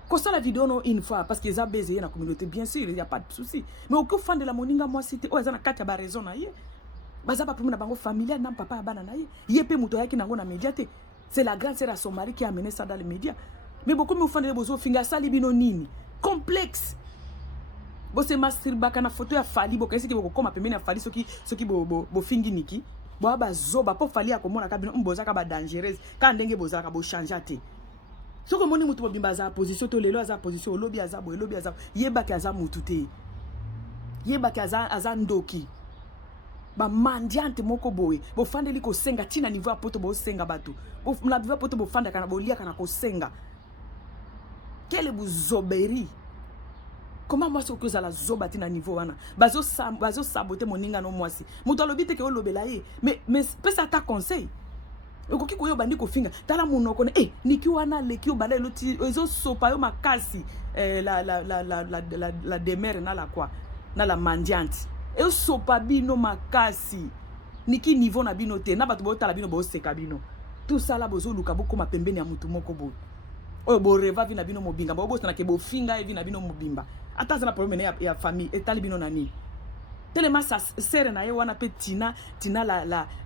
Quand ça la vidéo non une fois parce qu'ils ont baisé dans la communauté bien sûr il y a pas de souci mais au fan de la moninga moi cité oh ezana kati ba raison na ye baza pas pour na bango familial na papa bana na ye yepe muto yaki nango na média te c'est la grande sœur à son mari qui a amené ça dans les médias mais beaucoup me fan de bozo finga sali bino nini complexe bo se masturba kana photo ya fali bo kasi ki bo koma pembeni ya fali soki bo fingi niki bo ba zoba po fali ya komona ka bino mboza ka ba dangereuse ka ndenge boza ka bo changer te. Si vous avez une position, vous avez une position, vous avez une position, yeba ki aza mutute. Yeba ki aza ndoki. Ba mandiante moko boye. Bo fande li ko senga tina niveau apoto bo senga batu. Bo mlabiwa poto bo fanda kana bo lia kana ko senga. Quelle buzoberi. Comment moi que ça la zoba tina niveau wana. Bazo saboter moninga no mwasi. Muto lobite ke o lobela ye. Mais pesa ta conseil. Okoki koyo bandi ko finga tala munoko ne niki wana leki obala loti ezo sopa yo makasi la demeure na la quoi na la mendiante e sopa bino makasi niki niveau na bino te na bato bo tala bino bo seka bino tout ça la bozo luka boko mapembeni ya mutu moko bo o bo reva vina bino mobinga bo na ke bo finga e vina bino mobimba ata za na problème ya famille et tali bino nani tellement ça sert na ye wana pe tina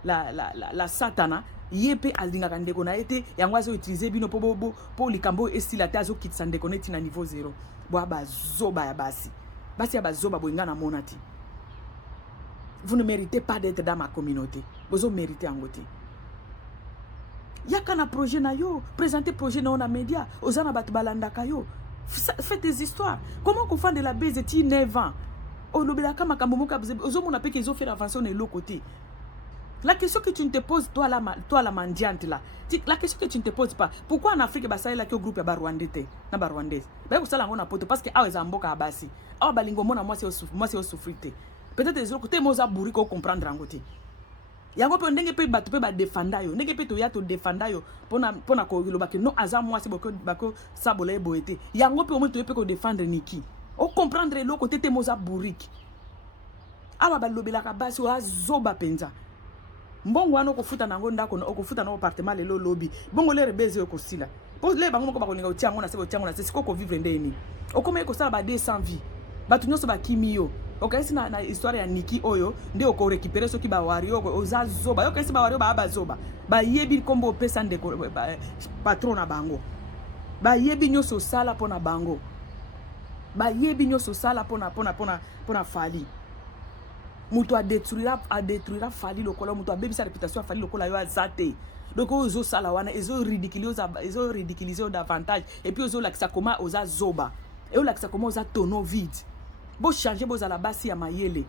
la satana yepe aldinga kandeko na ete yangwazo utiliser bino po likambo estila te azo kitsa ndeko neti na niveau 0 bo ba zoba ya basi ya bazoba boinga na monati. Vous ne méritez pas d'être dans ma communauté. Vous méritez en côté. Yaka na projet na yo, présenter projet na média, ozana bat balanda kayo. Faites des histoires. Comment qu'on fait de la base ti 9 ans? O lobela kama kambomo ka ozo mona pe qu'ils ont fait avancer on est l'autre côté. La question que tu ne te poses, toi la mendiante là, la question que tu ne te poses pas, pourquoi en Afrique, bah, ça est là que le groupe est rwandais, na rwandaise. Ben vous savez, on a poto parce que ah ils ont beaucoup à bassi. Ah balingo mona moi c'est au souffrité. Peut-être les autres côtés moi ça bourri qu'on comprendre en côté. Yango pe ndenge pe batu pe ba défenda yo, ndenge pe to ya to défenda yo pona ko loba ke non aza moi c'est bako sabole boete. Yango pe au moins to pe ko défendre niki. O comprendre le côté te moza bourrique. Ah ba lobela ka basi o azoba penza. Mbongo wana okufuta nango ndako okufuta na appartement lelo lobby bongo le rebeze okosila po le bango moko bakolinga otiango na sebo tiango na siko ko vivre ndeni okoma ko sala ba 200 vie batu nyoso ba kimio okaisi na histoire ya Niki oyo nde oko récupérer soki ba wario oza zoba okaisi ba wario ba zoba ba yebi kombo pesa ndeko patron na bango ba yebi nyoso sala pona bango ba yebi nyoso sala pona fali. Mutu a détruira fali lokola mutu a bébi sa réputation fali lokola yo azate donc ozo sala wana ezo ridiculiser davantage et puis ozo lakisa koma oza zoba et o lakisa koma oza tono vide bo changer boza la basi ya mayele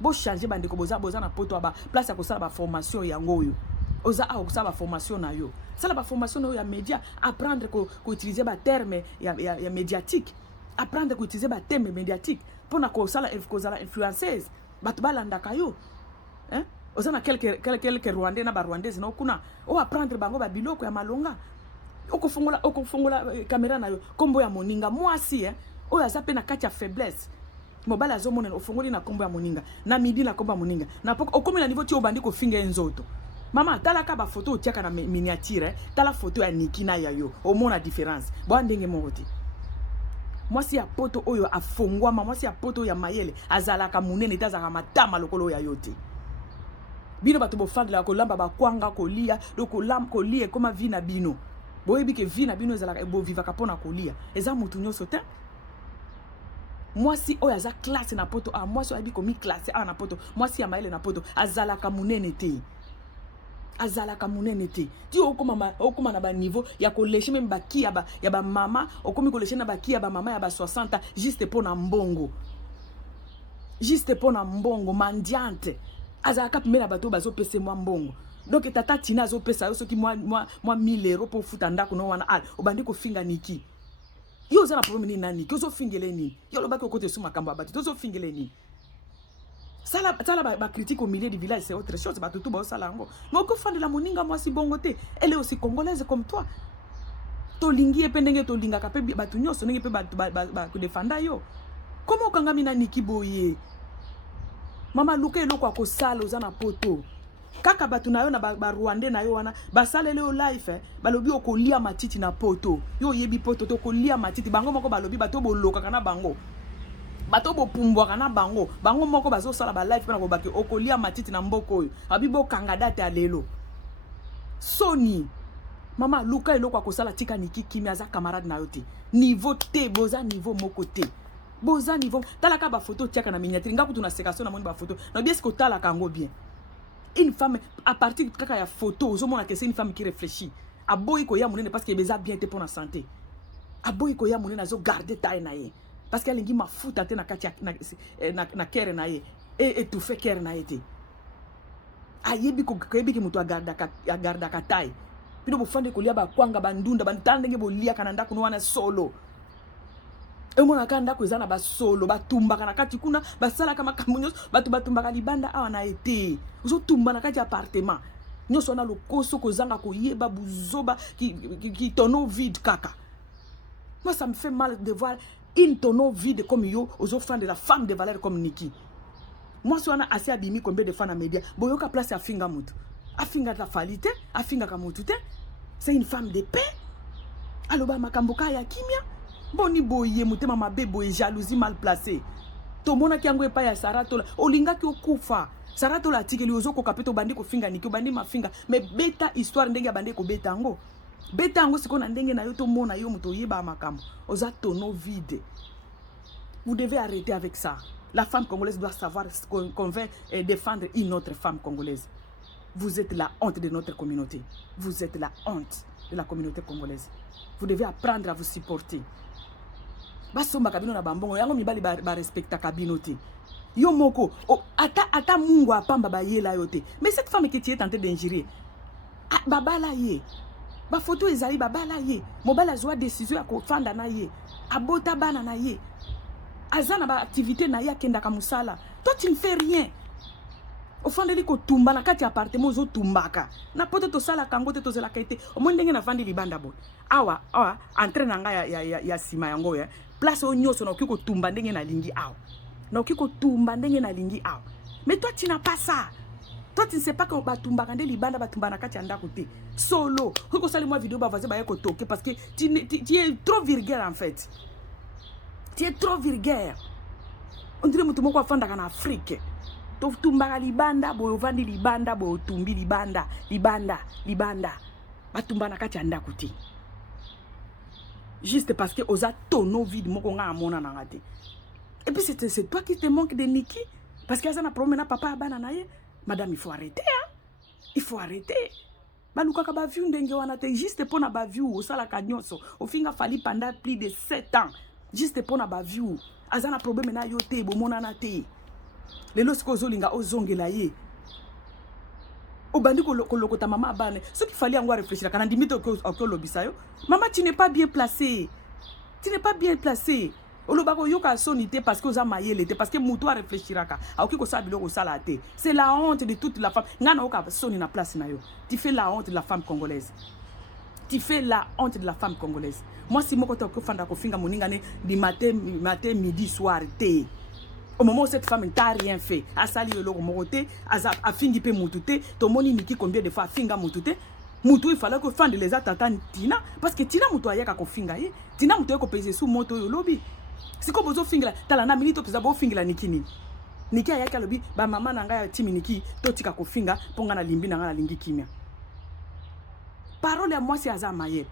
bo changer bandeko boza na poto ba place ya ko sala ba formation yango yo oza a ko sala ba formation na yo sala ba formation na yo ya média apprendre ko utiliser ba terme ya médiatique apprendre ko utiliser ba terme médiatique pour na ko sala influenceuse batu balanda kayo hein ozana quelques rwandais na ba rwandaise na kuna o apprendre bango ba biloko ya malonga okofungola caméra na yo kombo ya moninga mwasi o ya zape na kati ya faiblesse mobala azomona ofungoli na kombo ya moninga na midi na kombo ya moninga na poko okomi na niveau ti obandi ko finga nzoto mama tala ka ba photo otiaka na miniature tala photo ya Niki na ya yo omona différence bo ndenge moko mwasi ya poto oyo afongwama mwasi ya poto ya mayele azalaka munene tazaka matama lokolo ya yote bino bato bofandela kolamba bakwanga kolia kolia koma vina bino boyebi ke vie na bino ezalaka bo vivaka pona kolia eza mutu nyonso te mwasi oyo aza classe na poto mwasi oyo abi komi classe na poto mwasi ya maele na poto azalaka munene te ti okoma na ba niveau ya koleshe même baki ya ba mama okomi koleshe na baki ya ba mama ya ba 60 juste pona mbongo mandiante azalaka pime na bato bazo pese mwa mbongo donc tata Tina azo pesa yo soki mwa 1000 euros pour futa ndako no wana obandi ko finga niki yo za na problème ni nani ko zo fingele ni yo lo ba ko kote sous makambo abati to zo fingele ni sala ba critique au milieu du village c'est autre chose ba tutu ba sala ngo mais ko fande la moninga moi si bongo te elle est aussi congolaise comme toi to lingi e pendenge to linga ka pe ba tu nyoso ndenge pe ba ko defanda yo comment okangami na niki boye mama luka eloko akosala oza na poto kaka batu na yo na ba Rwanda na yo wana basalele yo life balobi okolia matiti na poto yo yebi poto to kolia matiti bango moko balobi bato boloka kana bango bato bopumbwa kana bango moko bazo sala ba life pena ko baki okolia matiti na mboko oyo abibo kanga date ya lelo soni mama luka eloko akosala tika niki kimi aza camarade na yo te niveau te boza niveau moko te boza niveau talaka ba photo tiaka na miniature nga kutu na séquence na moni ba photo na bien ce que talaka ngo bien une femme à partir de kaka ya photo ozomona que c'est une femme qui réfléchit aboyi ko ya monene parce que beza bien te pour la santé aboyi ko ya monene azo garder taille na ye parce que alingi mafuta te na kati na kere na ye et tout fait kere na ye te ayebi ko yebi ki mutu agarda ka taille pino bofande ko lia ba kwanga bandunda bandandenge bolia kana ndako no wana solo emona kanda ko ezana ba solo batumba kana kati kuna basala kama kamunyo batumba ka libanda awa na été ozo tumba na kati appartement nyoso na lokoso ko zanga ko yeba buzoba qui tonneau vide kaka. Moi ça me fait mal de voir une tonneau vide comme yo ozo fan de la femme de valeur comme Niki. Moi so na assez abimi combien de fois na média boyoka place ya finga mutu afinga la falite afinga ka mutu te c'est une femme de paix aloba makamboka ya kimia boni boye mutema mabe boye jalousie mal placée to mona ki yango epa ya Saratola olinga ki okufa Saratola tikeli ozoko kapeto bandi ko finga niki bandi mafinga mais beta histoire ndenge bandi ko beta ngo sikona ndenge na yo to mona yo muto yeba makambo oza tonneau vide. Vous devez arrêter avec ça. La femme congolaise doit savoir convaincre et défendre une autre femme congolaise. Vous êtes la honte de notre communauté. Vous êtes la honte de la communauté congolaise. Vous devez apprendre à vous supporter. Basomba kabino na bambongo yango mibali ba respecta kabino te. Yo moko ata mungu apamba ba yela yote. Mais cette femme qui est tentée d'injurier. Babala ye. Ba photo ezali babala ye. Mobala zwa décision ya ko fanda na ye. Abota bana na ye. Azana ba activité na ye kenda ka musala. Toi tu ne fais rien. Ofandeli ko tumba na kati appartement zo tumbaka. Na poto to sala kango te to zela kaite. O mondenge na vandi libanda bo. Awa entraîne nga ya sima yango ya. Place o nyoso na okiko tumba ndenge na lingi awa. Na okiko tumba ndenge na lingi awa. Mais toi tu n'as pas ça. Toi tu ne sais pas que batumba kande libanda batumba na kati anda kote. Solo. Ko sali moi vidéo ba vaze ba yeko toke parce que tu es trop vulgaire en fait. Tu es trop vulgaire. On dirait mutu moko afanda kana Afrique. To tumba libanda bo vandi libanda bo tumbi libanda. Batumba na kati anda kote. Juste parce que osa tonneau vide moko nga amona na ngate. Et puis c'est toi qui te manque de Niki parce que ça na problème na papa abana na ye. Madame, il faut arrêter hein. Il faut arrêter. Baluka ka ba viu ndenge wana te juste pour na ba viu osala ka nyonso. O finga fali pendant plus de 7 ans. Juste pour na ba viu. Azana problème na yo te bo mona na te. Lelo siko zolinga ozongela ye. Obandi ko lokota mama abane. Ce qu'il fallait en réfléchir kana ndimito ko lobisa yo. Maman, tu n'es pas bien placé. Tu n'es pas bien placé. Olobako yoka sonité parce que oza mayele te parce que muto a réfléchiraka. Aoki ko sabilo ko sala te. C'est la honte de toute la femme. Ngana oka soni na place na yo. Tu fais la honte de la femme congolaise. Tu fais la honte de la femme congolaise. Moi si moko to ko fanda ko finga moninga ne di matin midi soir te. Au moment où cette femme n'a rien fait, a sali le moroté, a fingi pe mutute, to moni Niki combien de fois finga mutute. Mutu il fallait que fande les attendants Tina parce que Tina mutu ayaka ko finga ye. Tina mutu ko peser sous moto yo lobby. Si ko bozo finga tala na minute pesa bo finga Niki ni. Niki ayaka lobi ba mama na nga ya timi Niki to tika ko finga ponga na limbi na nga na lingi kimia. Parole à moi c'est aza maye.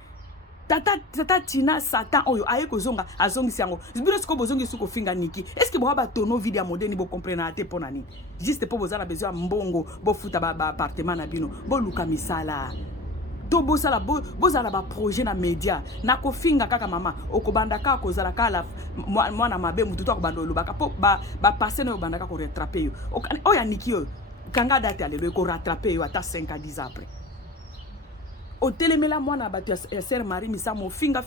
tata tina satan oyo aye kozonga azongisi yango bino siko bozongi suko finga niki est-ce que boba tono video ya modeni bo comprendre ate pona ni juste po bozala besoin mbongo bo futa ba appartement na bino bo luka misala to bosala bozala ba projet na media na kofinga kaka mama okobanda ka kozala kala mwana mabe mutu to kobanda lobaka po ba passer na obanda ka ko rattraper yo oya niki yo kanga date alelo ko rattraper yo ata 5 à 10 après o telemela mwana batu ya sœur Marie Misamo finga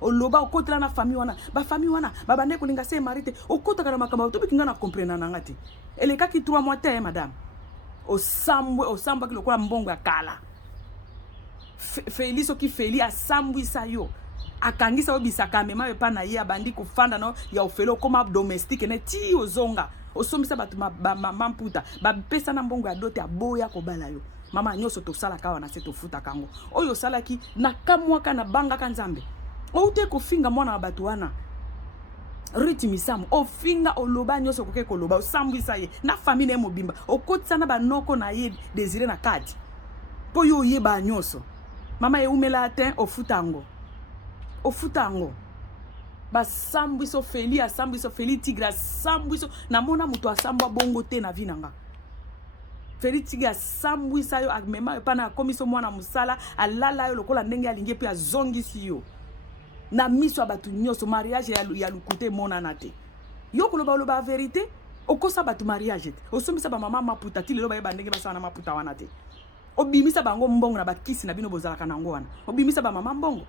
o loba o kotela na famille wana ba famille wana ba bande ko linga sœur Marie te o kota kana makamba to bikinga na comprendre na ngati ele kaki 3 mois te madame o sambwa ki lokola mbongo ya kala Feli soki Feli a sambwisa yo akangisa obisaka mema epa na ye abandi kufanda no ya ofelo koma domestique ne ti ozonga osomisa batu mamputa ba pesa na mbongo ya dote aboya kobala yo mama nyoso to sala kawa na seto futa kango oyo salaki na kamwaka na banga kanzambe oute kofinga mwana batu wana Riti Misamo ofinga oloba nyoso koke koloba osambwisa ye na famille mobimba okotisa na banoko na ye désiré na kati po yo ye ba nyoso mama e umela atin ofutango ba sambwiso Feli a sambwiso Feli Tigre sambwiso na mona muto asambwa bongo te na vinanga Feli Tigre sambwisa yo akmema pana komiso mwana musala alala yo lokola ndenge alingi pe azongisi yo na miso abatu nyoso mariage ya lukute mona nate yo koloba loba vérité okosa batu mariage osomisa ba mama maputa ti lelo ba yeba ndenge basana maputa wana te obimisa bango mbongo na bakisi na bino bozala kanango wana obimisa ba mama mbongo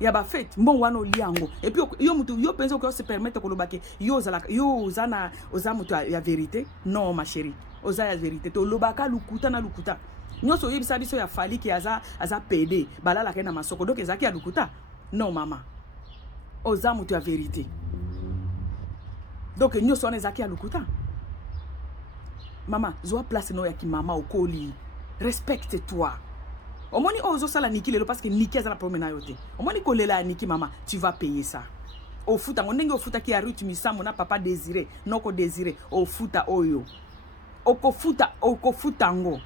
ya ba fête mbongo wana oliango et puis yo mutu yo penso ko se permettre ko lobake yo zana oza mutu ya vérité non ma chérie oza ya vérité to lobaka lukuta na lukuta nyoso yebisa biso ya fali ki aza PD balala ke na masoko donc ezaki ya lukuta non mama oza mutu ya vérité donc nyoso wana ezaki ya lukuta mama zoa place no ya ki mama okoli respecte-toi omoni ozo sala niki lelo parce que niki azana problème na yote omoni kolela niki mama tu vas payer ça ofuta ndenge ofuta ki ya Riti Misamo na papa désiré noko désiré ofuta oyo okofuta ngo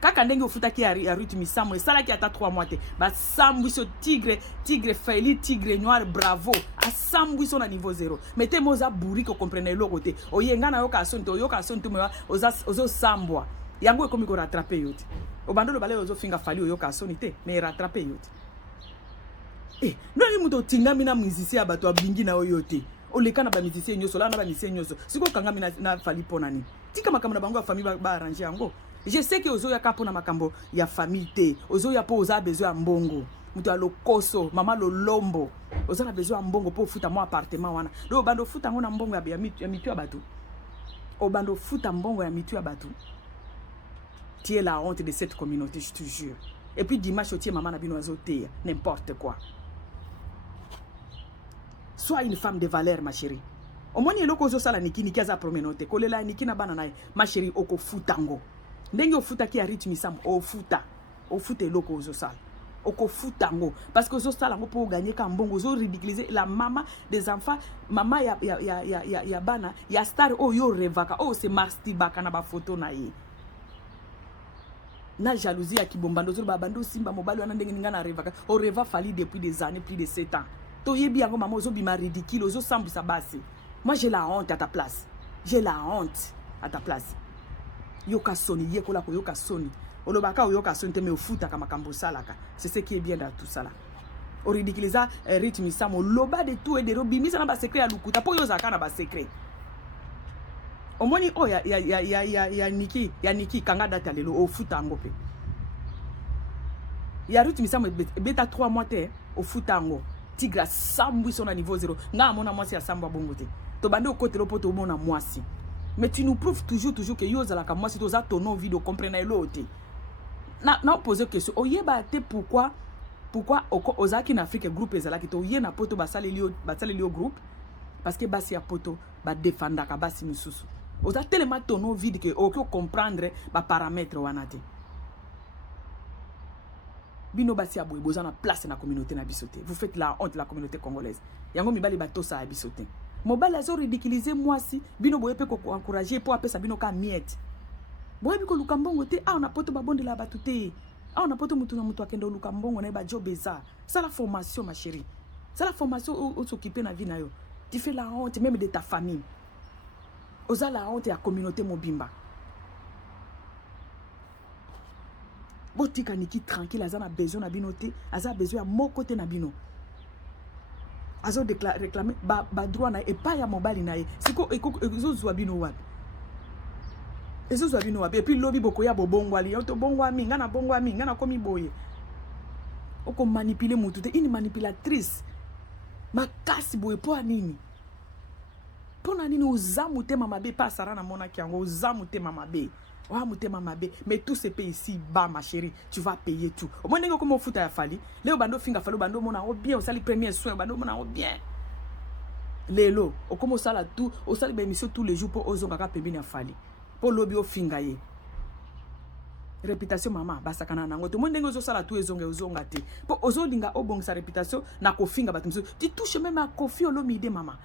kaka ndenge ofuta ki ya Riti Misamo esala ki ata 3 mois te ba sambwiso tigre Feli tigre noir bravo a sambwiso na niveau 0 mete moza buri ko comprendre lo côté oyenga na yoka sonto oyoka sonto me ozo sambwa yango ekomi ko rattraper yote obandolo bale ozo finga Fali oyoka sonite mais rattraper yote nani muto tingami na musicien ya bato abingi na oyote oleka na ba musicien nyoso la na ba musicien nyoso siko kangami na Fali pona nini tika makambo na bango ya famille ba arranger yango je sais que ozo ya kapo na makambo ya famille te ozo ya po oza besoin ya mbongo muto ya lokoso mama lolombo oza na besoin ya mbongo po futa mo appartement wana do bando futa ngona mbongo ya mitu ya batu obando futa mbongo ya mitu ya batu. Tu es la honte de cette communauté, je te jure. Et puis dimanche, tu es maman nabino azote, n'importe quoi. Sois une femme de valeur, ma chérie. Au moins, il y a l'oko sala niki aza promenote. Kolela niki na banana, ma chérie, oko futango. Ndenge ofuta ki a Riti Misamo, ofuta eloko ozo sala. Oko futango. Parce que ozo sala ngo pour gagner kambongo, ozo ridiculiser la maman des enfants, maman ya bana, ya star yo revaka, se mastibaka na ba photo na ye. Na jalousie ya kibombando zo ba bando simba mobali wana ndenge ninga na revaka o reva Fali depuis des années, plus de 7 ans. To yebi yango maman ozo bima ridicule ozo sambisa basi. Moi j'ai la honte à ta place. J'ai la honte à ta place. Yoka soni yekola ko yoka soni. Olobaka yoka soni te me ofuta kama kambo salaka. C'est ce qui est bien dans tout ça là. O ridiculiser Riti Misamo loba de tout et de robimisa na ba secret ya lukuta po yo zaka na ba secret. Omoni ya niki kanga data lelo ofuta ngo pe. Ya Riti Misamo beta 3 mois te ofuta ngo. Tigre sambwiso na niveau 0. Nga mona mwasi ya samba bongo te. To bande okote lo poto mona mwasi. Mais tu nous prouves toujours que yo zalaka mwasi to za tono video comprendre l'autre. Na poser question. Oyeba te pourquoi ozaki na Afrique groupe ezalaki to ye na poto basali lio groupe parce que basi ya poto ba défendre ka basi misusu. Oza tellement tono vide que oko comprendre ba paramètres wana te. Bino basi ya boy boza na place na communauté na bisoté. Vous faites la honte de la communauté congolaise. Yango mibali ba tosa ya bisoté. Mobali azo ridiculiser moi si bino boye pe ko encourager pour apesa bino ka miette. Boye biko lukambongo te on a poto ba bonde la batute. on a pas tout mutu na mutu akenda luka mbongo na ba job eza. C'est la formation ma chérie. C'est la formation où s'occuper na vie na yo. Tu fais la honte même de ta famille. Oza la honte ya communauté mobimba. Botika niki tranquille azana besoin na binote, aza besoin ya mon côté na bino. Azo réclamer ba droit na et pas ya mobile na ye. Siko ezo zwa bino wat. Ezo zwa bino wat et puis lobi boko ya bobongwa li, to bongwa mi, ngana bongwa mi, ngana komi boye. Oko manipuler mutu te, une manipulatrice. Makasi boye po nini? Pona nini ozamu te mamabe pas sara na mona kiango ozamu te mamabe. Wa mute mamabe, mais tout se paye ici bas ma chérie, tu vas payer tout. Au moins nengo comme futa ya fali, leo bando finga falo bando mona o bien, o sali premier soin bando mona o bien. Lelo, o comme sala tout, o sali be mission tous les jours pour ozonga ka pembini ya fali. Pour lobi o finga ye. Réputation mama basakana nango to monde ngozo sala tout ezonga te. Pour ozolinga obong sa réputation na ko finga batumso. Tu touches même à Kofi Olomide mama.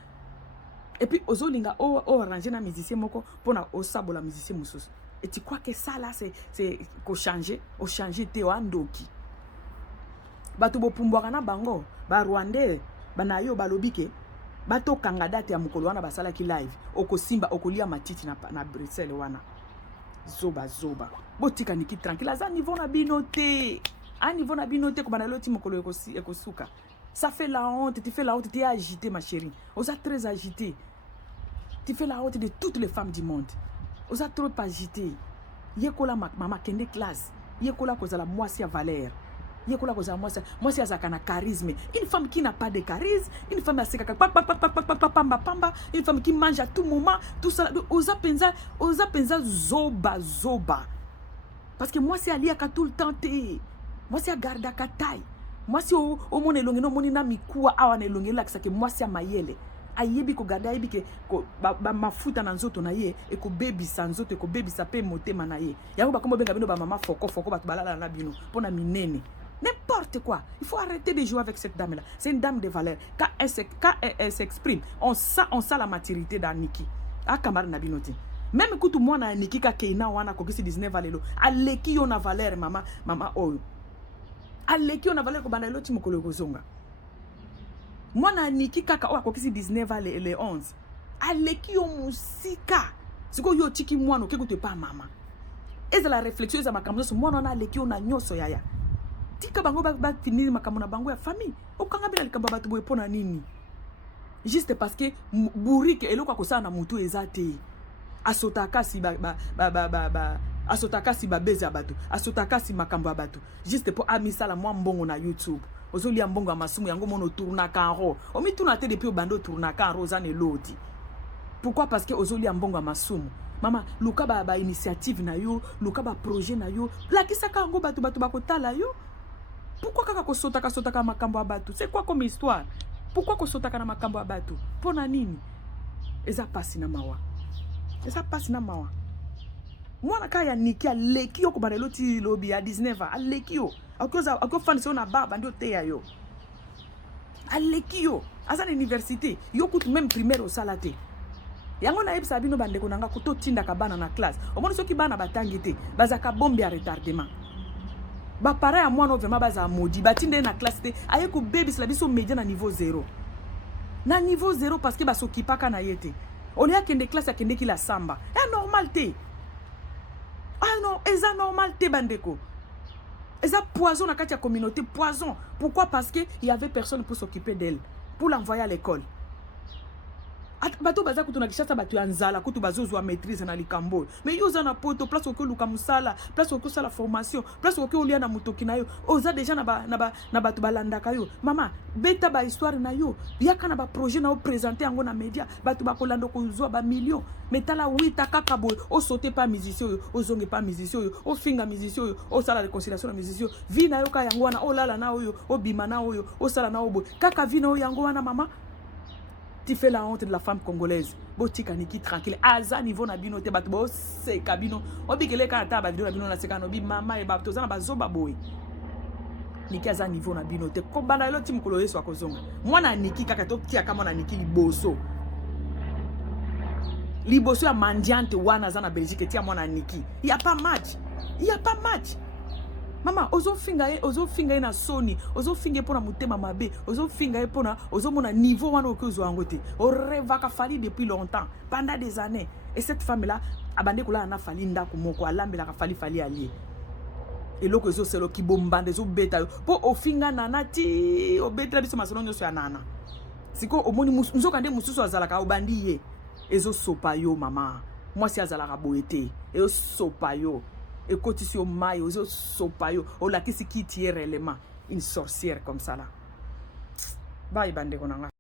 Et puis ozolinga o arranger na musicien moko pour na osabola musicien mususu. Et tu crois que ça là c'est qu'on changer, au changer te wandoki. Bato bo pumbwaka na bango, ba Rwandais, banayo balobike, bato kangada te ya mukolo wana basala ki live, oko simba okolia matiti na Bruxelles wana. Zoba. Botika niki tranquille, za niveau na binote. A niveau na binote ko banalo ti mukolo ekosuka. Ça fait la honte, tu fais la honte, tu es agité ma chérie. On est très agité. Tu fais la honte de toutes les femmes du monde. On est trop agité. Yekola maman kende classe. Yekola kozala moisi à valeur. Yekola kozala moisi à zakana charisme. Une femme qui n'a pas de charisme, une femme assez pamba, une femme qui mange à tout moment, tout ça. Oza penza zoba. Parce que moi c'est ali aka tout le temps te. Moi c'est à garda katai. Moi si o mon elonge no moni na mikuwa awa na elonge la kisake moi si a mayele. Ayebi ko garda ayebi ke ko ba mafuta na nzoto na ye e ko baby sa nzoto e ko baby sa pe motema na ye. Yango ba komo benga bino ba mama foko ba balala na bino pona minene. N'importe quoi. Il faut arrêter de jouer avec cette dame là. C'est une dame de valeur. Quand elle s'exprime, on sent la maturité d'Aniki. A kamara na binoti. Même écoute moi na Aniki ka keina wana ko kisi 19 valelo. Aleki yo na valeur mama oyo. Aleki on a valeur ko bana loti mokolo kozonga. Moi na Niki kaka o akokisi 19 le 11. Aleki yo musika. Siko yo tiki mwana okekute pa mama. Eza la réflexion za makambo so mwana na aleki na nyoso yaya. Tika bango ba finir makambo na bango ya famille. Okanga bila likamba batu boye pona nini? Juste parce que burike eloko akosana na mutu ezate. Asotaka si asotaka si babeze abatu, asotaka si makambo abatu. Juste pour amisala mwa mbongo na YouTube. Ozoli mbongo amasumu yango mono tourna kanro. Omi tourna te depuis bando tourna kanro zane lodi. Pourquoi? Parce que ozoli mbongo amasumu. Mama, luka ba initiative na yo, luka ba projet na yo. La kisaka ngo batu bakotala yo. Pourquoi kaka sotaka makambo abatu? C'est quoi comme histoire? Pourquoi sotaka na makambo abatu? Pona nini? Eza pasi na mawa. Moi na kaya Niki aleki yo ko barelo ti lobi ya 19 ans aleki yo ako fan se on a baba ndio te ya yo aleki yo asa na université yo kutu même primaire au salate yango na ebisa bino bande ko nanga ko to tinda ka bana na classe o moni soki bana batangi te bazaka bombe ya retardement ba para ya mwana vraiment baza modi batinde na classe te aye ko baby la biso media na niveau 0 parce que ba s'occupaka na yete on y a kende classe ya kende ki la samba est normal te. Ah non, c'est normal te bandeko. C'est poison dans la communauté, poison. Pourquoi? Parce qu'il y avait personne pour s'occuper d'elle, pour l'envoyer à l'école. Bato baza kutu na kishasa batu ya nzala kutu bazozo wa maîtrise na likambo. Mais yo za na poto place oko luka musala, place oko sala formation, place oko olia na mutoki na yo. Oza déjà na batu balanda kayo. Mama, beta ba histoire na yo. Yaka na ba projet na yo présenter yango na média, batu ba kolanda ko zo ba millions. Mais tala wita kaka boy, o sauter pas musicien yo, o zonge pas musicien yo, o finga musicien yo, o sala réconciliation na musicien yo. Vi na yo ka yango wana, o lala na yo, o bima na yo, o sala na obo. Kaka vi na yo yango wana mama. Tu fais la honte de la femme congolaise. Botika Niki tranquille. Aza niveau na bino te bato bo se kabino. Obi kele ka ta ba video na bino na seka no bi mama e ba to za na ba zoba boy. Niki aza niveau na bino te. Ko bana lo tim kolo yeso akozonga. Mwana Niki kaka to kia kama na Niki liboso. Liboso ya mandiante wana za na Belgique tia mwana Niki. Il y a pas match. Mama, ozo finga ye na soni, ozo finga pona mutema mabe, ozo finga pona, ozo mona niveau wana okozo angote. O rêve ka fali depuis longtemps, pendant des années. Et cette femme-là, abande kula na fali ndako moko, alambela ka fali allié. Et loko zo selo ki bombande zo beta po o finga nana ti o beta biso masono nyoso ya nana. Siko omoni muso kande mususu azalaka obandi ye. Ezo sopa yo mama. Moi si azalaka boete, ezo sopa yo. Et quand tu es au maille, aux autres sopayo, au la qui tire réellement une sorcière comme ça là. Bye bande konanga.